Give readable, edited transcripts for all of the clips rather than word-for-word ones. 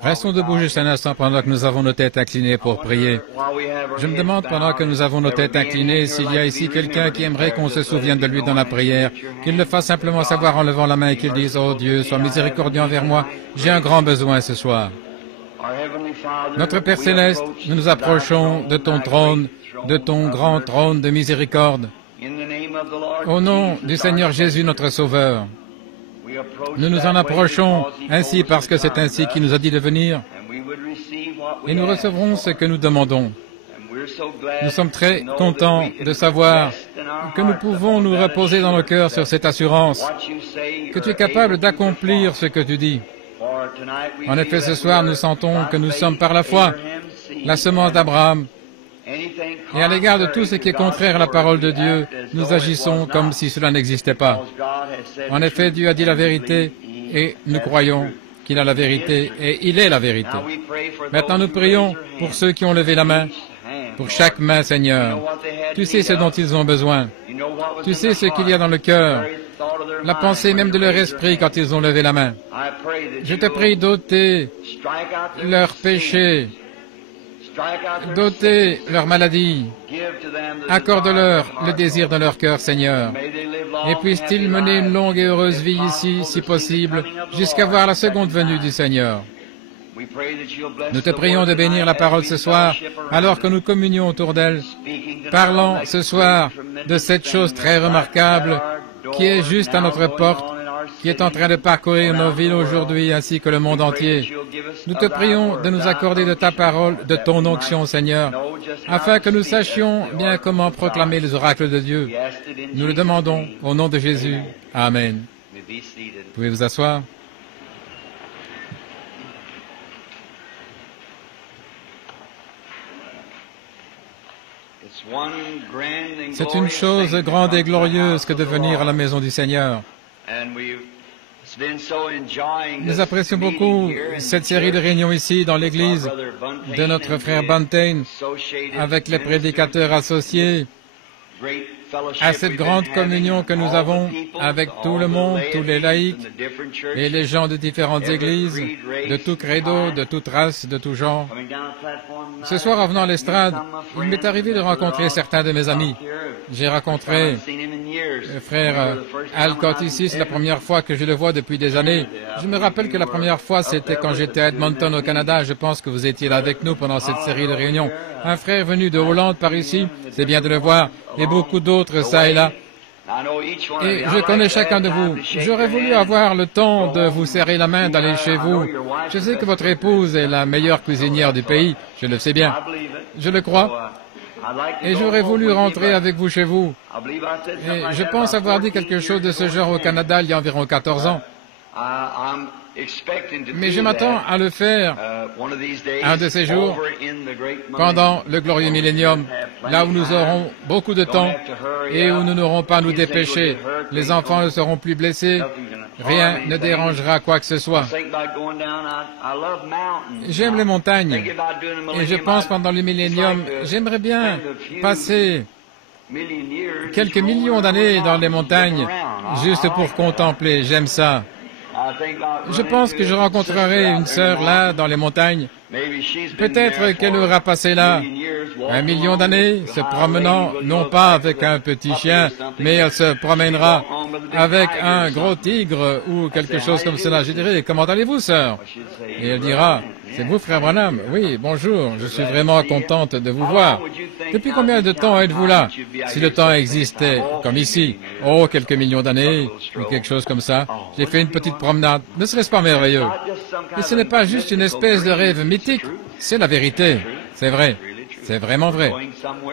Restons debout juste un instant pendant que nous avons nos têtes inclinées pour prier. Je me demande pendant que nous avons nos têtes inclinées s'il y a ici quelqu'un qui aimerait qu'on se souvienne de lui dans la prière, qu'il le fasse simplement savoir en levant la main et qu'il dise « Oh Dieu, sois miséricordieux envers moi, j'ai un grand besoin ce soir. » Notre Père Céleste, nous nous approchons de ton trône, de ton grand trône de miséricorde. Au nom du Seigneur Jésus, notre Sauveur, nous nous en approchons ainsi parce que c'est ainsi qu'il nous a dit de venir et nous recevrons ce que nous demandons. Nous sommes très contents de savoir que nous pouvons nous reposer dans nos cœurs sur cette assurance, que tu es capable d'accomplir ce que tu dis. En effet, ce soir, nous sentons que nous sommes par la foi la semence d'Abraham. Et à l'égard de tout ce qui est contraire à la parole de Dieu, nous agissons comme si cela n'existait pas. En effet, Dieu a dit la vérité et nous croyons qu'il a la vérité et il est la vérité. Maintenant, nous prions pour ceux qui ont levé la main, pour chaque main, Seigneur. Tu sais ce dont ils ont besoin. Tu sais ce qu'il y a dans le cœur, la pensée même de leur esprit quand ils ont levé la main. Je te prie d'ôter leurs péchés, d'ôter leur maladie. Accorde-leur le désir de leur cœur, Seigneur. Et puissent-ils mener une longue et heureuse vie ici, si possible, jusqu'à voir la seconde venue du Seigneur. Nous te prions de bénir la parole ce soir, alors que nous communions autour d'elle. Parlons ce soir de cette chose très remarquable qui est juste à notre porte, qui est en train de parcourir nos villes aujourd'hui ainsi que le monde entier. Nous te prions de nous accorder de ta parole, de ton onction, Seigneur, afin que nous sachions bien comment proclamer les oracles de Dieu. Nous le demandons au nom de Jésus. Amen. Vous pouvez vous asseoir. C'est une chose grande et glorieuse que de venir à la maison du Seigneur. Nous apprécions beaucoup cette série de réunions ici dans l'église de notre frère Buntain avec les prédicateurs associés, à cette grande communion que nous avons avec tout le monde, tous les laïcs et les gens de différentes églises, de tout credo, de toute race, de tout genre. Ce soir, en venant à l'estrade, il m'est arrivé de rencontrer certains de mes amis. J'ai rencontré le frère Alcott ici, c'est la première fois que je le vois depuis des années. Je me rappelle que la première fois, c'était quand j'étais à Edmonton, au Canada. Je pense que vous étiez là avec nous pendant cette série de réunions. Un frère venu de Hollande par ici, c'est bien de le voir, et beaucoup d'autres, ça et là. Et je connais chacun de vous. J'aurais voulu avoir le temps de vous serrer la main, d'aller chez vous. Je sais que votre épouse est la meilleure cuisinière du pays. Je le sais bien. Je le crois. Et j'aurais voulu rentrer avec vous chez vous. Et je pense avoir dit quelque chose de ce genre au Canada il y a environ 14 ans. Mais je m'attends à le faire un de ces jours, pendant le glorieux millénium, là où nous aurons beaucoup de temps et où nous n'aurons pas à nous dépêcher. Les enfants ne seront plus blessés, rien ne dérangera quoi que ce soit. J'aime les montagnes et je pense pendant le millénium, j'aimerais bien passer quelques millions d'années dans les montagnes juste pour contempler. J'aime ça. Je pense que je rencontrerai une sœur là, dans les montagnes. Peut-être qu'elle aura passé là 1 million d'années, se promenant, non pas avec un petit chien, mais elle se promènera avec un gros tigre ou quelque chose comme cela. Je dirai, comment allez-vous, sœur? Et elle dira, c'est vous, frère Branham? Oui, bonjour, je suis vraiment contente de vous voir. Depuis combien de temps êtes-vous là? Si le temps existait, comme ici, oh, quelques millions d'années, ou quelque chose comme ça, j'ai fait une petite promenade. Ne serait-ce pas merveilleux? Et ce n'est pas juste une espèce de rêve mythique, c'est la vérité. C'est vrai. C'est vraiment vrai.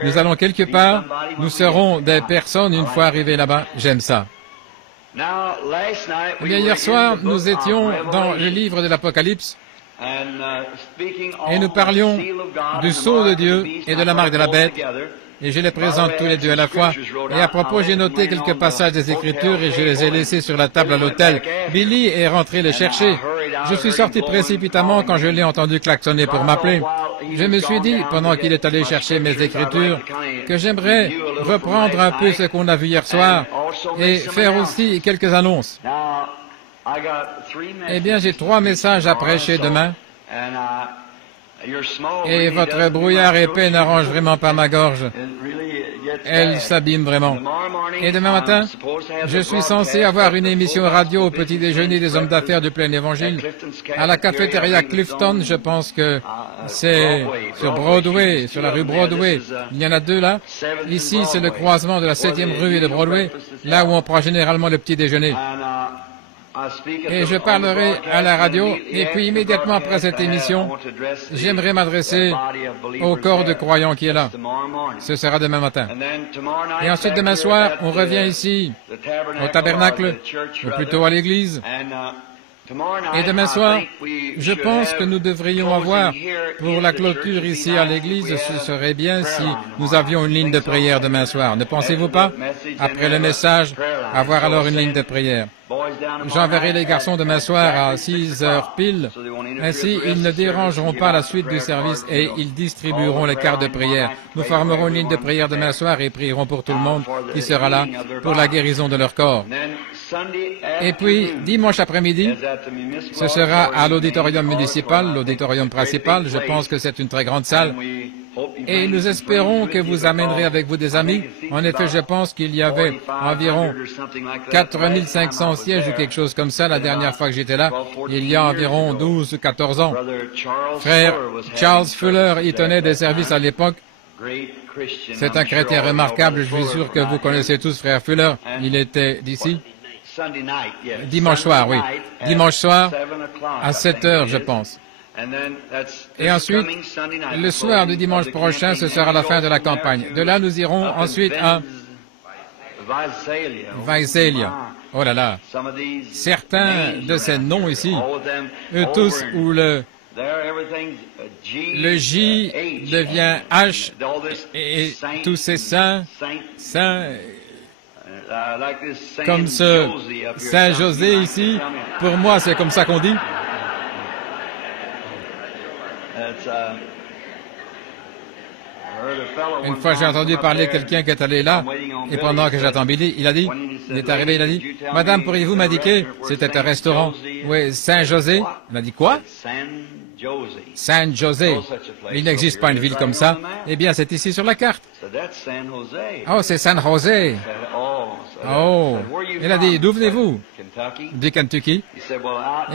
Nous allons quelque part, nous serons des personnes une fois arrivés là-bas. J'aime ça. Eh bien, hier soir, nous étions dans le livre de l'Apocalypse et nous parlions du sceau de Dieu et de la marque de la bête. Et je les présente tous les deux à la fois. Et à propos, j'ai noté quelques passages des Écritures et je les ai laissés sur la table à l'hôtel. Billy est rentré les chercher. Je suis sorti précipitamment quand je l'ai entendu klaxonner pour m'appeler. Je me suis dit, pendant qu'il est allé chercher mes Écritures, que j'aimerais reprendre un peu ce qu'on a vu hier soir et faire aussi quelques annonces. Eh bien, j'ai 3 messages à prêcher demain. Et votre brouillard épais n'arrange vraiment pas ma gorge. Elle s'abîme vraiment. Et demain matin, je suis censé avoir une émission radio au petit déjeuner des hommes d'affaires du plein évangile à la cafétéria Clifton. Je pense que c'est sur Broadway, sur la rue Broadway. Il y en a 2 là. Ici, c'est le croisement de la 7e rue et de Broadway, là où on prend généralement le petit déjeuner. Et je parlerai à la radio, et puis immédiatement après cette émission, j'aimerais m'adresser au corps de croyants qui est là. Ce sera demain matin. Et ensuite, demain soir, on revient ici, au tabernacle, ou plutôt à l'église. Et demain soir, je pense que nous devrions avoir, pour la clôture ici à l'église, ce serait bien si nous avions une ligne de prière demain soir. Ne pensez-vous pas? Après le message, avoir alors une ligne de prière. J'enverrai les garçons demain soir à 6 heures pile. Ainsi, ils ne dérangeront pas la suite du service et ils distribueront les cartes de prière. Nous formerons une ligne de prière demain soir et prierons pour tout le monde qui sera là pour la guérison de leur corps. Et puis, dimanche après-midi, ce sera à l'auditorium municipal, l'auditorium principal. Je pense que c'est une très grande salle. Et nous espérons que vous amènerez avec vous des amis. En effet, je pense qu'il y avait environ 4500 sièges ou quelque chose comme ça la dernière fois que j'étais là, il y a environ 12 ou 14 ans. Frère Charles Fuller y tenait des services à l'époque. C'est un chrétien remarquable, je suis sûr que vous connaissez tous frère Fuller. Il était d'ici. Dimanche soir, oui. Dimanche soir, à 7 heures, je pense. Et ensuite, le soir du dimanche prochain, ce sera la fin de la campagne. De là, nous irons ensuite à Visalia. Oh là là. Certains de ces noms ici, eux tous, où le J devient H, et tous ces saints, comme ce Saint José ici, pour moi, c'est comme ça qu'on dit. Une fois, j'ai entendu parler quelqu'un qui est allé là, et pendant que j'attends Billy, il est arrivé, il a dit, « Madame, pourriez-vous m'indiquer ?» C'était un restaurant. « Oui, Saint-José. » Il a dit, « Quoi ?» San José. Il n'existe pas une ville comme ça. Eh bien, c'est ici sur la carte. Oh, c'est San José. Oh. Il a dit, d'où venez-vous? Du Kentucky.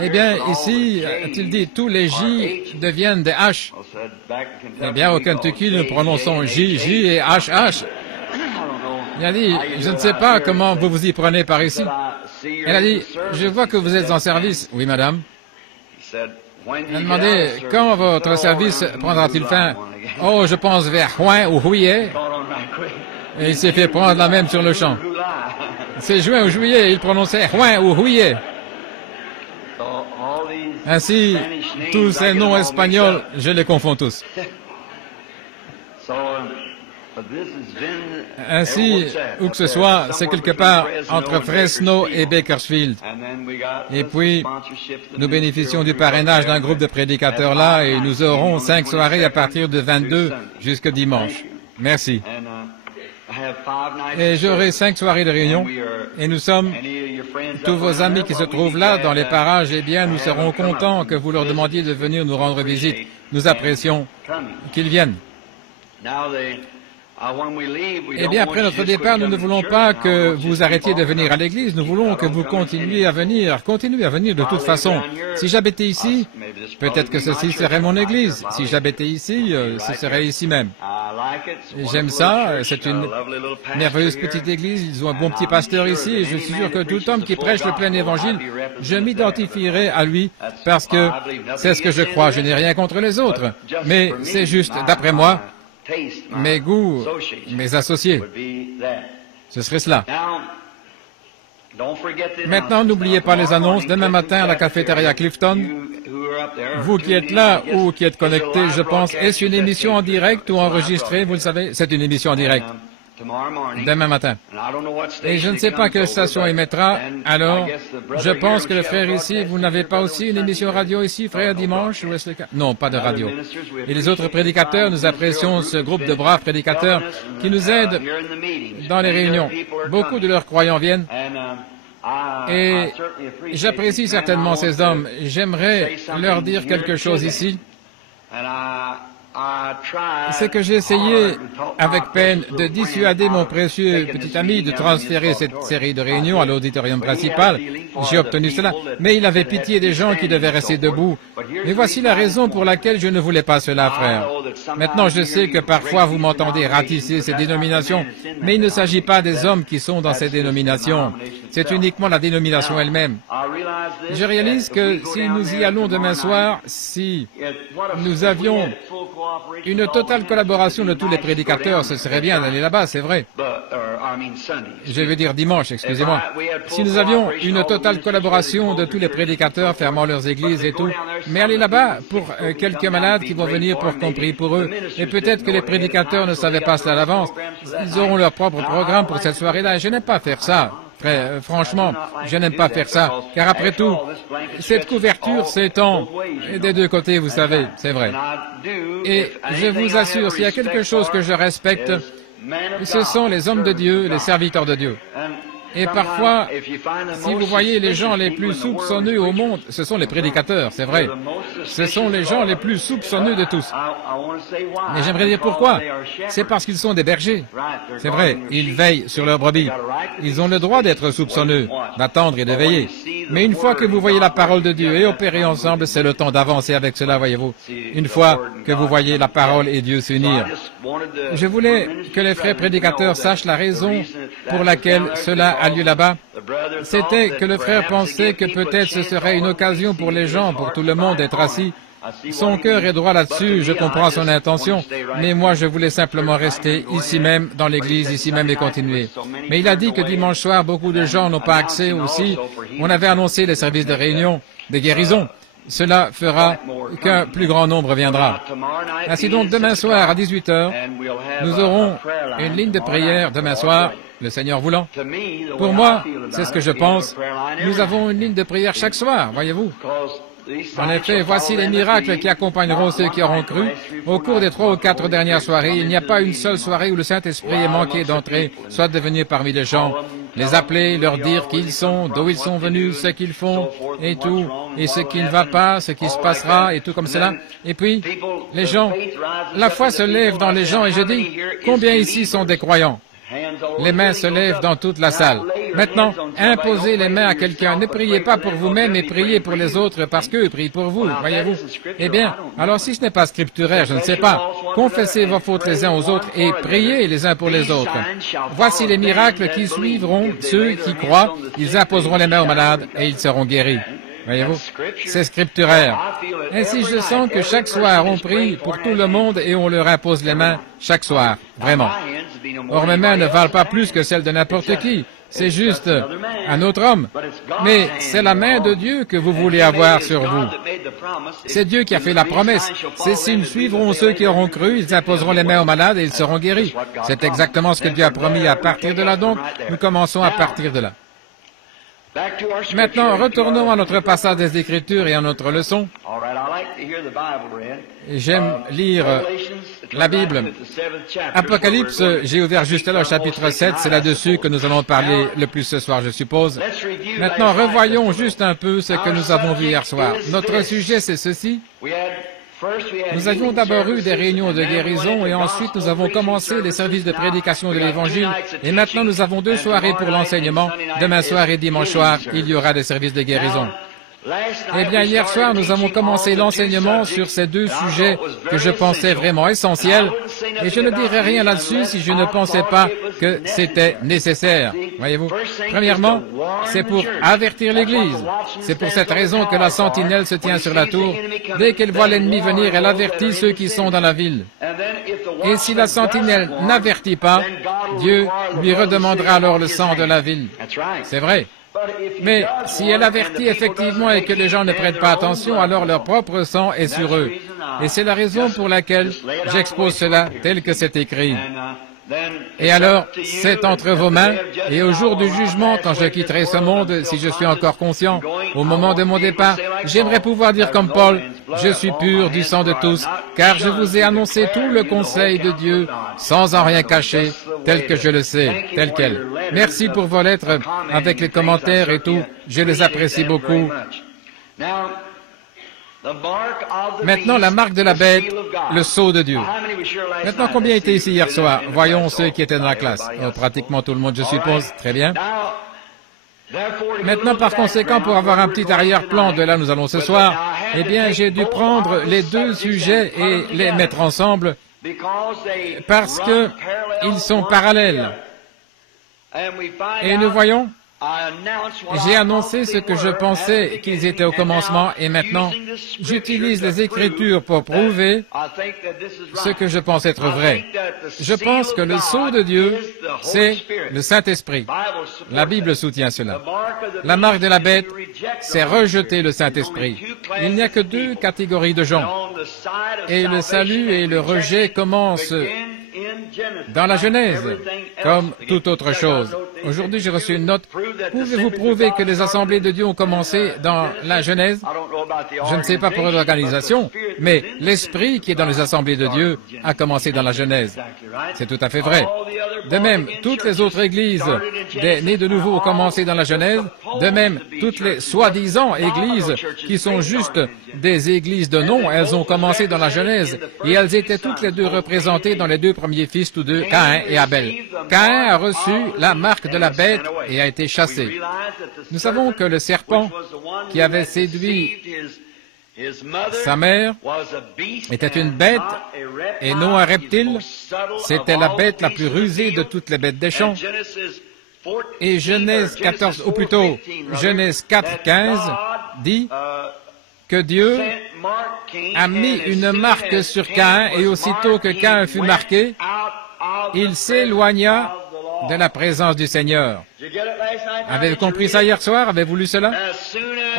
Eh bien, ici, a-t-il dit, tous les J deviennent des H. Eh bien, au Kentucky, nous prononçons J, J et H, H. Il a dit, je ne sais pas comment vous vous y prenez par ici. Elle a dit, je vois que vous êtes en service. Oui, madame. Elle a demandé, quand votre service prendra-t-il fin? Oh, je pense vers juin ou juillet. Et il s'est fait prendre la même sur le champ. C'est juin ou juillet, il prononçait juin ou juillet. Ainsi, tous ces noms espagnols, je les confonds tous. Ainsi, où que ce soit, c'est quelque part entre Fresno et Bakersfield. Et puis, nous bénéficions du parrainage d'un groupe de prédicateurs là et nous aurons 5 soirées à partir de 22 jusqu'à dimanche. Merci. Et j'aurai 5 soirées de réunion et nous sommes, tous vos amis qui se trouvent là dans les parages, eh bien, nous serons contents que vous leur demandiez de venir nous rendre visite. Nous apprécions qu'ils viennent. Eh bien, après notre départ, nous ne voulons pas que vous arrêtiez de venir à l'église. Nous voulons que vous continuiez à venir. Continuez à venir de toute façon. Si j'habitais ici, peut-être que ceci serait mon église. Si j'habitais ici, ce serait ici même. J'aime ça. C'est une merveilleuse petite église. Ils ont un bon petit pasteur ici. Et je suis sûr que tout homme qui prêche le plein évangile, je m'identifierai à lui parce que c'est ce que je crois. Je n'ai rien contre les autres. Mais c'est juste, d'après moi, mes goûts, mes associés. Ce serait cela. Maintenant, n'oubliez pas les annonces. Demain matin, à la cafétéria Clifton, vous qui êtes là ou qui êtes connectés, je pense, est-ce une émission en direct ou enregistrée? Vous le savez, c'est une émission en direct. Demain matin. Et je ne sais pas quelle station émettra, alors je pense que le frère ici, vous n'avez pas aussi une émission radio ici, frère, dimanche? Non, pas de radio. Et les autres prédicateurs, nous apprécions ce groupe de braves prédicateurs qui nous aident dans les réunions. Beaucoup de leurs croyants viennent. Et j'apprécie certainement ces hommes. J'aimerais leur dire quelque chose ici. C'est que j'ai essayé, avec peine, de dissuader mon précieux petit ami de transférer cette série de réunions à l'auditorium principal. J'ai obtenu cela, mais il avait pitié des gens qui devaient rester debout. Mais voici la raison pour laquelle je ne voulais pas cela, frère. Maintenant, je sais que parfois vous m'entendez ratisser ces dénominations, mais il ne s'agit pas des hommes qui sont dans ces dénominations. C'est uniquement la dénomination elle-même. Je réalise que si nous y allons demain soir, si nous avions une totale collaboration de tous les prédicateurs, ce serait bien d'aller là-bas, c'est vrai. Je veux dire dimanche, excusez-moi. Si nous avions une totale collaboration de tous les prédicateurs fermant leurs églises et tout, mais aller là-bas pour quelques malades qui vont venir pour qu'on prie pour eux, et peut-être que les prédicateurs ne savaient pas cela à l'avance, ils auront leur propre programme pour cette soirée-là, et je n'aime pas faire ça. Frère, franchement, je n'aime pas faire ça, car après tout, cette couverture s'étend des deux côtés, vous savez, c'est vrai. Et je vous assure, s'il y a quelque chose que je respecte, ce sont les hommes de Dieu, les serviteurs de Dieu. Et parfois, si vous voyez les gens les plus soupçonneux au monde, ce sont les prédicateurs, c'est vrai. Ce sont les gens les plus soupçonneux de tous. Mais j'aimerais dire pourquoi. C'est parce qu'ils sont des bergers. C'est vrai, ils veillent sur leurs brebis. Ils ont le droit d'être soupçonneux, d'attendre et de veiller. Mais une fois que vous voyez la parole de Dieu et opérer ensemble, c'est le temps d'avancer avec cela, voyez-vous. Une fois que vous voyez la parole et Dieu s'unir. Je voulais que les frères prédicateurs sachent la raison pour laquelle cela a lieu là-bas. C'était que le frère pensait que peut-être ce serait une occasion pour les gens, pour tout le monde d'être assis. Son cœur est droit là-dessus, je comprends son intention, mais moi je voulais simplement rester ici même, dans l'église, ici même et continuer. Mais il a dit que dimanche soir, beaucoup de gens n'ont pas accès aussi. On avait annoncé les services de réunion, des guérisons. Cela fera qu'un plus grand nombre viendra. Ainsi donc, demain soir à 18h, nous aurons une ligne de prière demain soir, le Seigneur voulant. Pour moi, c'est ce que je pense. Nous avons une ligne de prière chaque soir, voyez-vous. En effet, voici les miracles qui accompagneront ceux qui auront cru. Au cours des 3 ou 4 dernières soirées, il n'y a pas une seule soirée où le Saint-Esprit est manqué d'entrer, soit de venir parmi les gens, les appeler, leur dire qui ils sont, d'où ils sont venus, ce qu'ils font, et tout, et ce qui ne va pas, ce qui se passera, et tout comme cela. Et puis, les gens, la foi se lève dans les gens, et je dis, combien ici sont des croyants? Les mains se lèvent dans toute la salle. Maintenant, imposez les mains à quelqu'un. Ne priez pas pour vous-même, mais priez pour les autres parce qu'eux prient pour vous, voyez-vous. Eh bien, alors si ce n'est pas scripturaire, je ne sais pas. Confessez vos fautes les uns aux autres et priez les uns pour les autres. Voici les miracles qui suivront ceux qui croient. Ils imposeront les mains aux malades et ils seront guéris. Voyez-vous, c'est scripturaire. Ainsi, je sens que chaque soir, on prie pour tout le monde et on leur impose les mains chaque soir, vraiment. Or, mes mains ne valent pas plus que celles de n'importe qui. C'est juste un autre homme. Mais c'est la main de Dieu que vous voulez avoir sur vous. C'est Dieu qui a fait la promesse. Ces signes suivront ceux qui auront cru, ils imposeront les mains aux malades et ils seront guéris. C'est exactement ce que Dieu a promis à partir de là, donc nous commençons à partir de là. Maintenant, retournons à notre passage des Écritures et à notre leçon. J'aime lire la Bible. Apocalypse, j'ai ouvert juste là au chapitre 7, c'est là-dessus que nous allons parler le plus ce soir, je suppose. Maintenant, revoyons juste un peu ce que nous avons vu hier soir. Notre sujet, c'est ceci. Nous avions d'abord eu des réunions de guérison et ensuite nous avons commencé les services de prédication de l'Évangile et maintenant nous avons 2 soirées pour l'enseignement. Demain soir et dimanche soir, il y aura des services de guérison. Eh bien, hier soir, nous avons commencé l'enseignement sur ces 2 sujets que je pensais vraiment essentiels, et je ne dirais rien là-dessus si je ne pensais pas que c'était nécessaire. Voyez-vous, premièrement, c'est pour avertir l'Église. C'est pour cette raison que la sentinelle se tient sur la tour. Dès qu'elle voit l'ennemi venir, elle avertit ceux qui sont dans la ville. Et si la sentinelle n'avertit pas, Dieu lui redemandera alors le sang de la ville. C'est vrai. Mais si elle avertit effectivement et que les gens ne prêtent pas attention, alors leur propre sang est sur eux. Et c'est la raison pour laquelle j'expose cela tel que c'est écrit. Et alors, c'est entre vos mains, et au jour du jugement, quand je quitterai ce monde, si je suis encore conscient, au moment de mon départ, j'aimerais pouvoir dire comme Paul, « Je suis pur du sang de tous, car je vous ai annoncé tout le conseil de Dieu sans en rien cacher, tel que je le sais, tel quel. Merci pour vos lettres avec les commentaires et tout. Je les apprécie beaucoup. Maintenant, la marque de la bête, le sceau de Dieu. Maintenant, combien étaient ici hier soir? Voyons ceux qui étaient dans la classe. Pratiquement tout le monde, je suppose. Très bien. Maintenant, par conséquent, pour avoir un petit arrière-plan de là où nous allons ce soir, eh bien, j'ai dû prendre les deux sujets et les mettre ensemble parce qu'ils sont parallèles. Et nous voyons, j'ai annoncé ce que je pensais qu'ils étaient au commencement et maintenant, j'utilise les Écritures pour prouver ce que je pense être vrai. Je pense que le sceau de Dieu, c'est le Saint-Esprit. La Bible soutient cela. La marque de la bête, c'est rejeter le Saint-Esprit. Il n'y a que deux catégories de gens. Et le salut et le rejet commencent dans la Genèse, comme toute autre chose. Aujourd'hui, j'ai reçu une note. Pouvez-vous prouver que les assemblées de Dieu ont commencé dans la Genèse? Je ne sais pas pour l'organisation, mais l'esprit qui est dans les assemblées de Dieu a commencé dans la Genèse. C'est tout à fait vrai. De même, toutes les autres églises des nés de nouveau ont commencé dans la Genèse. De même, toutes les soi-disant églises qui sont juste des églises de nom, elles ont commencé dans la Genèse. Et elles étaient toutes les deux représentées dans les deux premiers fils, tous deux, Caïn et Abel. Caïn a reçu la marque de la bête et a été chassé. Nous savons que le serpent qui avait séduit sa mère était une bête et non un reptile. C'était la bête la plus rusée de toutes les bêtes des champs. Et Genèse 14, ou plutôt Genèse 4, 15 dit que Dieu a mis une marque sur Caïn et aussitôt que Caïn fut marqué, il s'éloigna de la présence du Seigneur. Avez-vous compris ça hier soir? Avez-vous lu cela?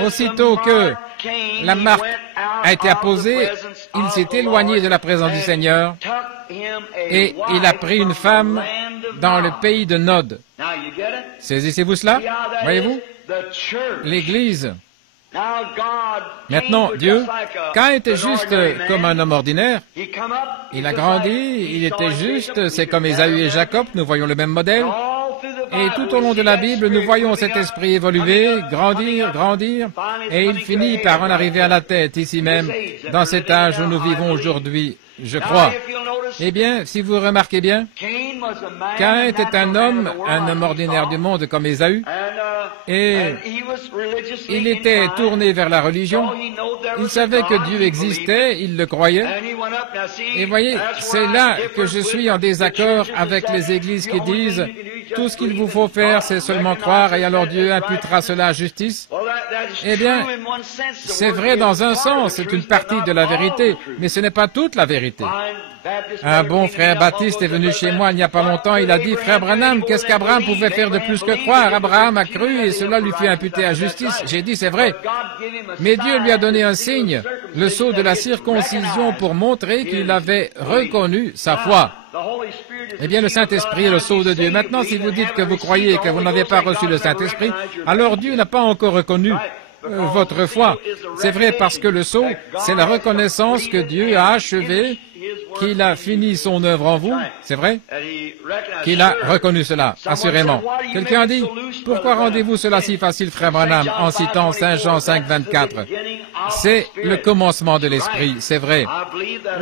Aussitôt que la marque a été apposée, il s'est éloigné de la présence du Seigneur et il a pris une femme dans le pays de Nod. Saisissez-vous cela? Voyez-vous? L'Église. Maintenant, Dieu, quand il était juste comme un homme ordinaire, il a grandi, il était juste, c'est comme Ésaü et Jacob, nous voyons le même modèle. Et tout au long de la Bible, nous voyons cet esprit évoluer, grandir, grandir, et il finit par en arriver à la tête, ici même, dans cet âge où nous vivons aujourd'hui, je crois. Eh bien, si vous remarquez bien, Caïn était un homme ordinaire du monde comme Ésaü, et il était tourné vers la religion. Il savait que Dieu existait, il le croyait. Et voyez, c'est là que je suis en désaccord avec les églises qui disent tout ce qu'il vous faut faire, c'est seulement croire et alors Dieu imputera cela à justice. Eh bien, c'est vrai dans un sens, c'est une partie de la vérité, mais ce n'est pas toute la vérité. Un bon frère baptiste est venu chez moi il n'y a pas longtemps, il a dit, « Frère Branham, qu'est-ce qu'Abraham pouvait faire de plus que croire? Abraham a cru et cela lui fut imputé à justice. » J'ai dit, c'est vrai. Mais Dieu lui a donné un signe, le sceau de la circoncision pour montrer qu'il avait reconnu sa foi. Eh bien, le Saint-Esprit est le sceau de Dieu. Maintenant, si vous dites que vous croyez que vous n'avez pas reçu le Saint-Esprit, alors Dieu n'a pas encore reconnu votre foi. C'est vrai parce que le sceau, c'est la reconnaissance que Dieu a achevé, qu'il a fini son œuvre en vous, c'est vrai, qu'il a reconnu cela, assurément. Quelqu'un a dit, pourquoi rendez-vous cela si facile, frère Branham, en citant Saint Jean 5, 24? C'est le commencement de l'Esprit, c'est vrai.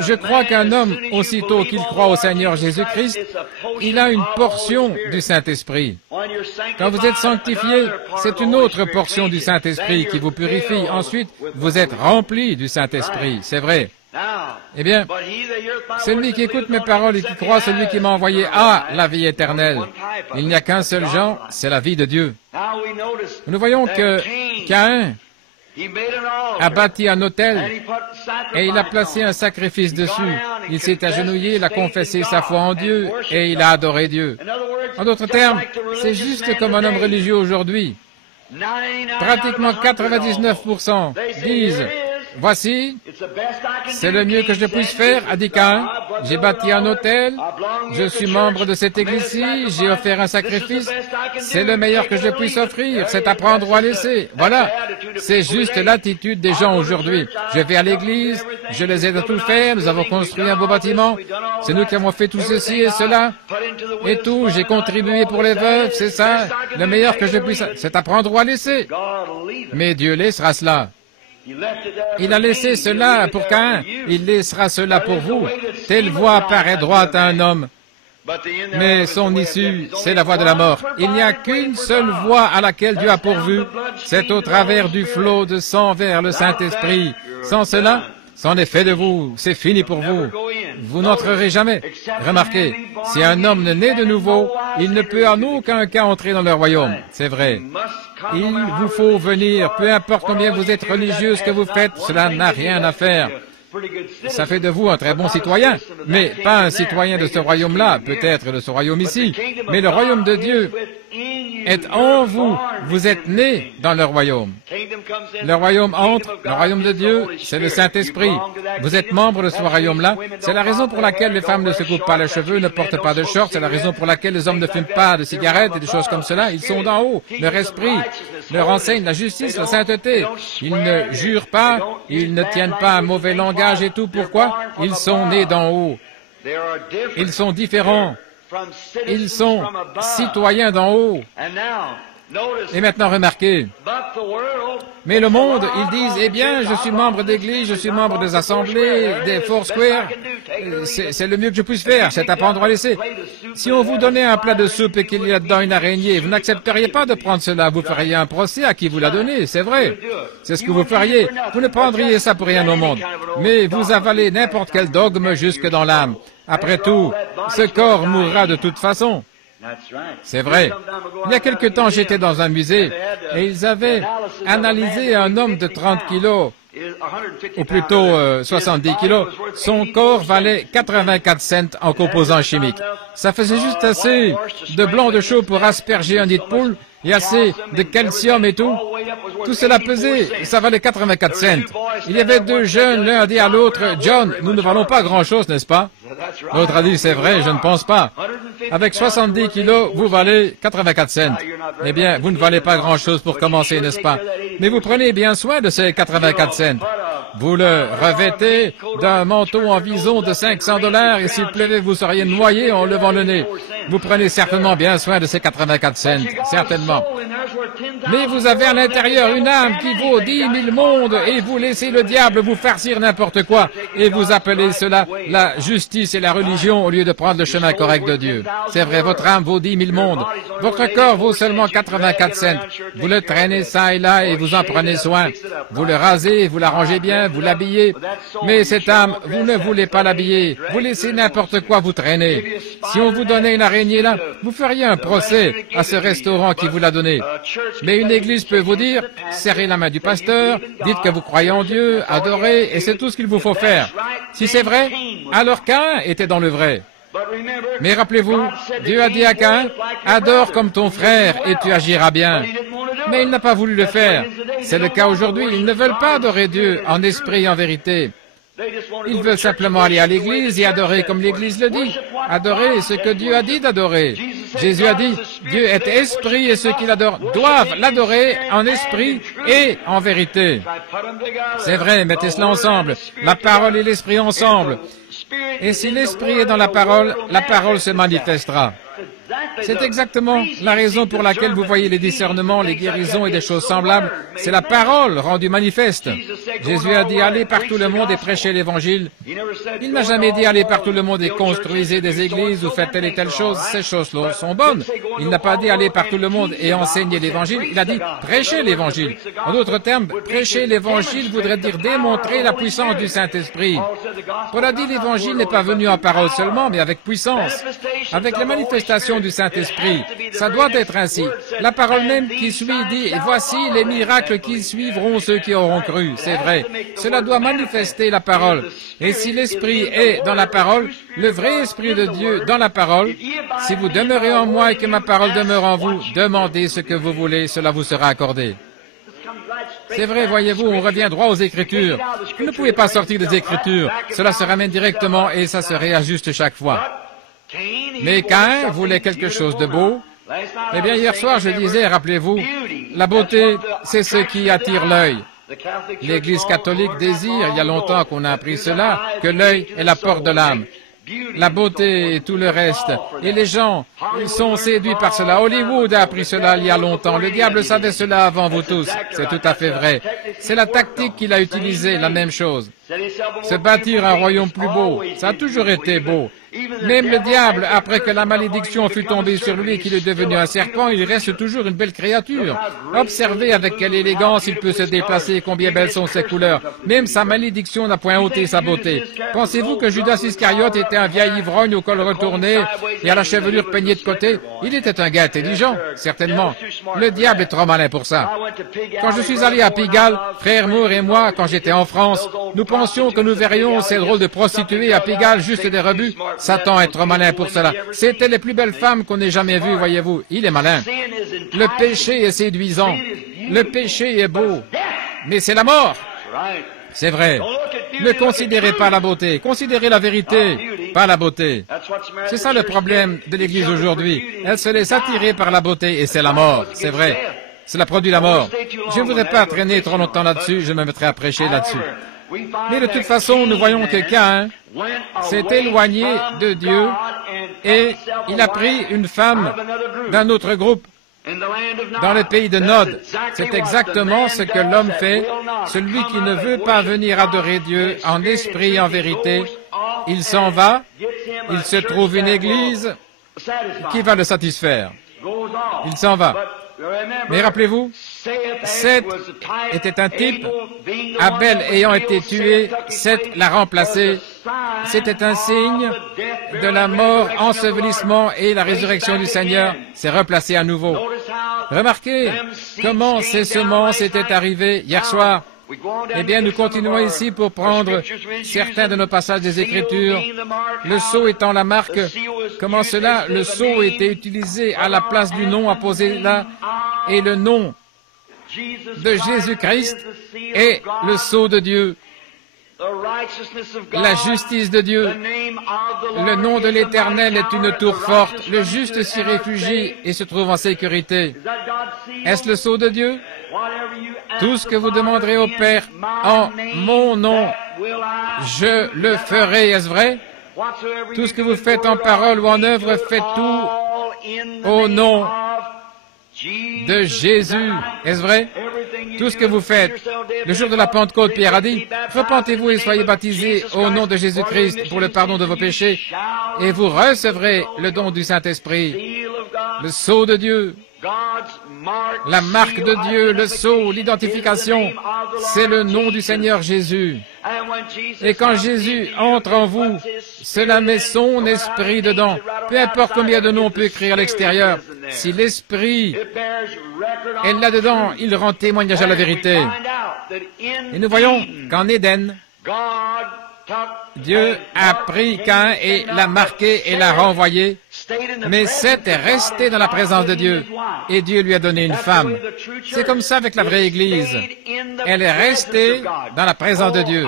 Je crois qu'un homme, aussitôt qu'il croit au Seigneur Jésus-Christ, il a une portion du Saint-Esprit. Quand vous êtes sanctifié, c'est une autre portion du Saint-Esprit qui vous purifie. Ensuite, vous êtes rempli du Saint-Esprit, c'est vrai. Eh bien, celui qui écoute mes paroles et qui croit, celui qui m'a envoyé a la vie éternelle. Il n'y a qu'un seul genre, c'est la vie de Dieu. Nous voyons que Caïn a bâti un autel et il a placé un sacrifice dessus. Il s'est agenouillé, il a confessé sa foi en Dieu et il a adoré Dieu. En d'autres termes, c'est juste comme un homme religieux aujourd'hui. Pratiquement 99% disent, voici, c'est le mieux que je puisse faire, a dit Caïn. J'ai bâti un autel, je suis membre de cette église-ci, j'ai offert un sacrifice, c'est le meilleur que je puisse offrir, c'est à prendre ou à laisser. Voilà, c'est juste l'attitude des gens aujourd'hui. Je vais à l'église, je les aide à tout faire, nous avons construit un beau bâtiment, c'est nous qui avons fait tout ceci et cela, et tout, j'ai contribué pour les veuves, c'est ça, le meilleur que je puisse, c'est à prendre ou à laisser. Mais Dieu laissera cela. Il a laissé cela pour Caïn, il laissera cela pour vous. Telle voie paraît droite à un homme, mais son issue, c'est la voie de la mort. Il n'y a qu'une seule voie à laquelle Dieu a pourvu, c'est au travers du flot de sang vers le Saint-Esprit. Sans cela, c'en est fait de vous, c'est fini pour vous. Vous n'entrerez jamais. Remarquez, si un homme ne naît de nouveau, il ne peut en aucun cas entrer dans le royaume. C'est vrai. Il vous faut venir, peu importe combien vous êtes religieux, ce que vous faites, cela n'a rien à faire. Ça fait de vous un très bon citoyen, mais pas un citoyen de ce royaume-là, peut-être de ce royaume ici, mais le royaume de Dieu est en vous. Vous êtes nés dans le royaume. Le royaume entre, le royaume de Dieu, c'est le Saint-Esprit. Vous êtes membre de ce royaume-là. C'est la raison pour laquelle les femmes ne se coupent pas les cheveux, ne portent pas de shorts. C'est la raison pour laquelle les hommes ne fument pas de cigarettes et des choses comme cela. Ils sont d'en haut. Leur esprit leur enseigne la justice, la sainteté. Ils ne jurent pas, ils ne tiennent pas un mauvais langage et tout. Pourquoi? Ils sont nés d'en haut. Ils sont différents. Ils sont citoyens d'en haut. Et maintenant, remarquez, mais le monde, ils disent, eh bien, je suis membre d'église, je suis membre des assemblées, des Foursquare, c'est le mieux que je puisse faire, c'est à prendre ou à laisser. Si on vous donnait un plat de soupe et qu'il y a dedans une araignée, vous n'accepteriez pas de prendre cela, vous feriez un procès à qui vous l'a donné, c'est vrai. C'est ce que vous feriez. Vous ne prendriez ça pour rien au monde. Mais vous avalez n'importe quel dogme jusque dans l'âme. Après tout, ce corps mourra de toute façon. C'est vrai. Il y a quelque temps, j'étais dans un musée et ils avaient analysé un homme de 30 kilos, ou plutôt 70 kilos. Son corps valait 84 cents en composants chimiques. Ça faisait juste assez de blanc de chaux pour asperger un nid de poule et assez de calcium et tout. Tout cela pesait, ça valait 84 cents. Il y avait deux jeunes, l'un a dit à l'autre, « John, nous ne valons pas grand-chose, n'est-ce pas ?» L'autre a dit, « C'est vrai, je ne pense pas. Avec 70 kilos, vous valez 84 cents. Eh bien, vous ne valez pas grand-chose pour commencer, n'est-ce pas? Mais vous prenez bien soin de ces 84 cents. Vous le revêtez d'un manteau en vison de 500 $ et s'il pleuvait, vous seriez noyé en levant le nez. Vous prenez certainement bien soin de ces 84 cents, certainement. Mais vous avez à l'intérieur une âme qui vaut 10 000 mondes et vous laissez le diable vous farcir n'importe quoi et vous appelez cela la justice et la religion au lieu de prendre le chemin correct de Dieu. C'est vrai, votre âme vaut 10 000 mondes. Votre corps vaut seulement 84 cents. Vous le traînez ça et là et vous en prenez soin. Vous le rasez, vous l'arrangez bien, vous l'habillez. Mais cette âme, vous ne voulez pas l'habiller. Vous laissez n'importe quoi vous traîner. Si on vous donnait une araignée là, vous feriez un procès à ce restaurant qui vous l'a donné. Mais une église peut vous dire, serrez la main du pasteur, dites que vous croyez en Dieu, adorez, et c'est tout ce qu'il vous faut faire. Si c'est vrai, alors Caïn était dans le vrai. Mais rappelez-vous, Dieu a dit à Caïn, adore comme ton frère et tu agiras bien. Mais il n'a pas voulu le faire. C'est le cas aujourd'hui, ils ne veulent pas adorer Dieu en esprit et en vérité. Ils veulent simplement aller à l'église et adorer comme l'église le dit. Adorer ce que Dieu a dit d'adorer. Jésus a dit, Dieu est esprit et ceux qui l'adorent doivent l'adorer en esprit et en vérité. C'est vrai, mettez cela ensemble. La parole et l'esprit ensemble. Et si l'esprit est dans la parole se manifestera. C'est exactement la raison pour laquelle vous voyez les discernements, les guérisons et des choses semblables. C'est la parole rendue manifeste. Jésus a dit, allez par tout le monde et prêchez l'Évangile. Il n'a jamais dit, allez par tout le monde et construisez des églises ou faites telle et telle chose. Ces choses-là sont bonnes. Il n'a pas dit, allez par tout le monde et enseignez l'Évangile. Il a dit, prêchez l'Évangile. En d'autres termes, prêcher l'Évangile voudrait dire démontrer la puissance du Saint-Esprit. Paul a dit, l'Évangile n'est pas venu en parole seulement, mais avec puissance. Avec la manifestation du Saint-Esprit. Ça doit être ainsi. La parole même qui suit dit, voici les miracles qui suivront ceux qui auront cru. C'est vrai. Cela doit manifester la parole. Et si l'Esprit est dans la parole, le vrai Esprit de Dieu dans la parole, si vous demeurez en moi et que ma parole demeure en vous, demandez ce que vous voulez, cela vous sera accordé. C'est vrai, voyez-vous, on revient droit aux Écritures. Vous ne pouvez pas sortir des Écritures. Cela se ramène directement et ça se réajuste chaque fois. Mais Caïn voulait quelque chose de beau. Eh bien, hier soir, je disais, rappelez-vous, la beauté, c'est ce qui attire l'œil. L'Église catholique désire, il y a longtemps qu'on a appris cela, que l'œil est la porte de l'âme. La beauté et tout le reste. Et les gens, ils sont séduits par cela. Hollywood a appris cela il y a longtemps. Le diable savait cela avant vous tous. C'est tout à fait vrai. C'est la tactique qu'il a utilisée, la même chose. Se bâtir un royaume plus beau, ça a toujours été beau. Même le diable, après que la malédiction fut tombée sur lui et qu'il est devenu un serpent, il reste toujours une belle créature. Observez avec quelle élégance il peut se déplacer et combien belles sont ses couleurs. Même sa malédiction n'a point ôté sa beauté. Pensez-vous que Judas Iscariote était un vieil ivrogne au col retourné et à la chevelure peignée de côté? Il était un gars intelligent, certainement. Le diable est trop malin pour ça. Quand je suis allé à Pigalle, frère Moore et moi, quand j'étais en France, nous pensions que nous verrions ces drôles de prostituées à Pigalle, juste des rebuts. Satan est trop malin pour cela. C'était les plus belles femmes qu'on ait jamais vues, voyez-vous. Il est malin. Le péché est séduisant. Le péché est beau. Mais c'est la mort. C'est vrai. Ne considérez pas la beauté. Considérez la vérité, pas la beauté. C'est ça le problème de l'Église aujourd'hui. Elle se laisse attirer par la beauté et c'est la mort. C'est vrai. Cela produit la mort. Je ne voudrais pas traîner trop longtemps là-dessus. Je me mettrai à prêcher là-dessus. Mais de toute façon, nous voyons que Caïn s'est éloigné de Dieu et il a pris une femme d'un autre groupe dans le pays de Nod. C'est exactement ce que l'homme fait. Celui qui ne veut pas venir adorer Dieu en esprit et en vérité, il s'en va, il se trouve une église qui va le satisfaire. Il s'en va. Mais rappelez-vous, Seth était un type, Abel ayant été tué, Seth l'a remplacé. C'était un signe de la mort, ensevelissement et la résurrection du Seigneur s'est replacé à nouveau. Remarquez comment ces semences étaient arrivées hier soir. Eh bien, nous continuons ici pour prendre certains de nos passages des Écritures. Le sceau étant la marque, comment cela, le sceau était utilisé à la place du nom apposé là, et le nom de Jésus-Christ est le sceau de Dieu. La justice de Dieu, le nom de l'Éternel est une tour forte. Le juste s'y réfugie et se trouve en sécurité. Est-ce le sceau de Dieu? Tout ce que vous demanderez au Père en mon nom, je le ferai. Est-ce vrai? Tout ce que vous faites en parole ou en œuvre, faites tout au nom de Jésus. Est-ce vrai? Tout ce que vous faites. Le jour de la Pentecôte, Pierre a dit, repentez-vous et soyez baptisés au nom de Jésus-Christ pour le pardon de vos péchés, et vous recevrez le don du Saint-Esprit, le sceau de Dieu, la marque de Dieu, le sceau, l'identification, c'est le nom du Seigneur Jésus. Et quand Jésus entre en vous, cela met son esprit dedans. Peu importe combien de noms on peut écrire à l'extérieur, si l'esprit est là-dedans, il rend témoignage à la vérité. Et nous voyons qu'en Éden, Dieu a pris Caïn et l'a marqué et l'a renvoyé, mais Seth est resté dans la présence de Dieu et Dieu lui a donné une femme. C'est comme ça avec la vraie Église. Elle est restée dans la présence de Dieu.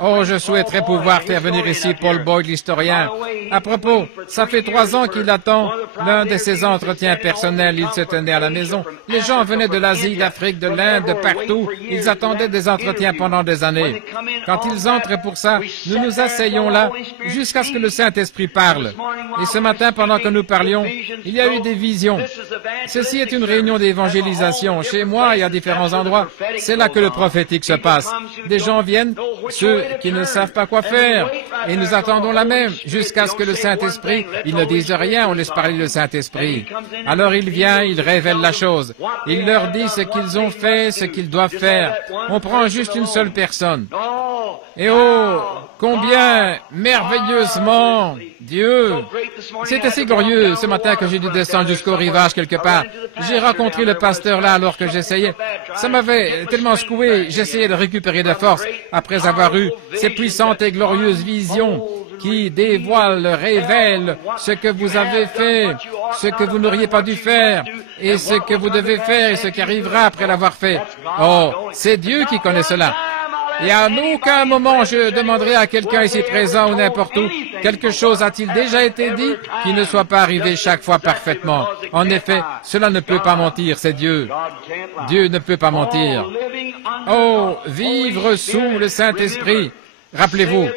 Oh, je souhaiterais pouvoir faire venir ici Paul Boyd, l'historien. À propos, ça fait 3 ans qu'il attend l'un de ses entretiens personnels. Il se tenait à la maison. Les gens venaient de l'Asie, d'Afrique, de l'Inde, de partout. Ils attendaient des entretiens pendant des années. Quand ils entrent pour ça, nous nous asseyons là jusqu'à ce que le Saint-Esprit parle. Et ce matin, pendant que nous parlions, il y a eu des visions. Ceci est une réunion d'évangélisation. Chez moi et à différents endroits, c'est là que le prophétique se passe. Des gens viennent, ceux qui ne savent pas quoi faire, et nous attendons la même, jusqu'à ce que le Saint-Esprit, ils ne disent rien, on laisse parler le Saint-Esprit. Alors il vient, il révèle la chose. Il leur dit ce qu'ils ont fait, ce qu'ils doivent faire. On prend juste une seule personne. Et oh, combien merveilleusement Dieu! C'était si glorieux ce matin que j'ai dû descendre jusqu'au rivage quelque part. J'ai rencontré le pasteur là alors que j'essayais. Ça m'avait tellement secoué, j'essayais de récupérer de force après avoir eu ces puissantes et glorieuses visions qui dévoilent, révèlent ce que vous avez fait, ce que vous n'auriez pas dû faire, et ce que vous devez faire et ce qui arrivera après l'avoir fait. Oh, c'est Dieu qui connaît cela. Et à aucun moment je demanderai à quelqu'un ici présent ou n'importe où, quelque chose a-t-il déjà été dit qui ne soit pas arrivé chaque fois parfaitement. En effet, cela ne peut pas mentir, c'est Dieu. Dieu ne peut pas mentir. Oh, vivre sous le Saint-Esprit. Rappelez-vous,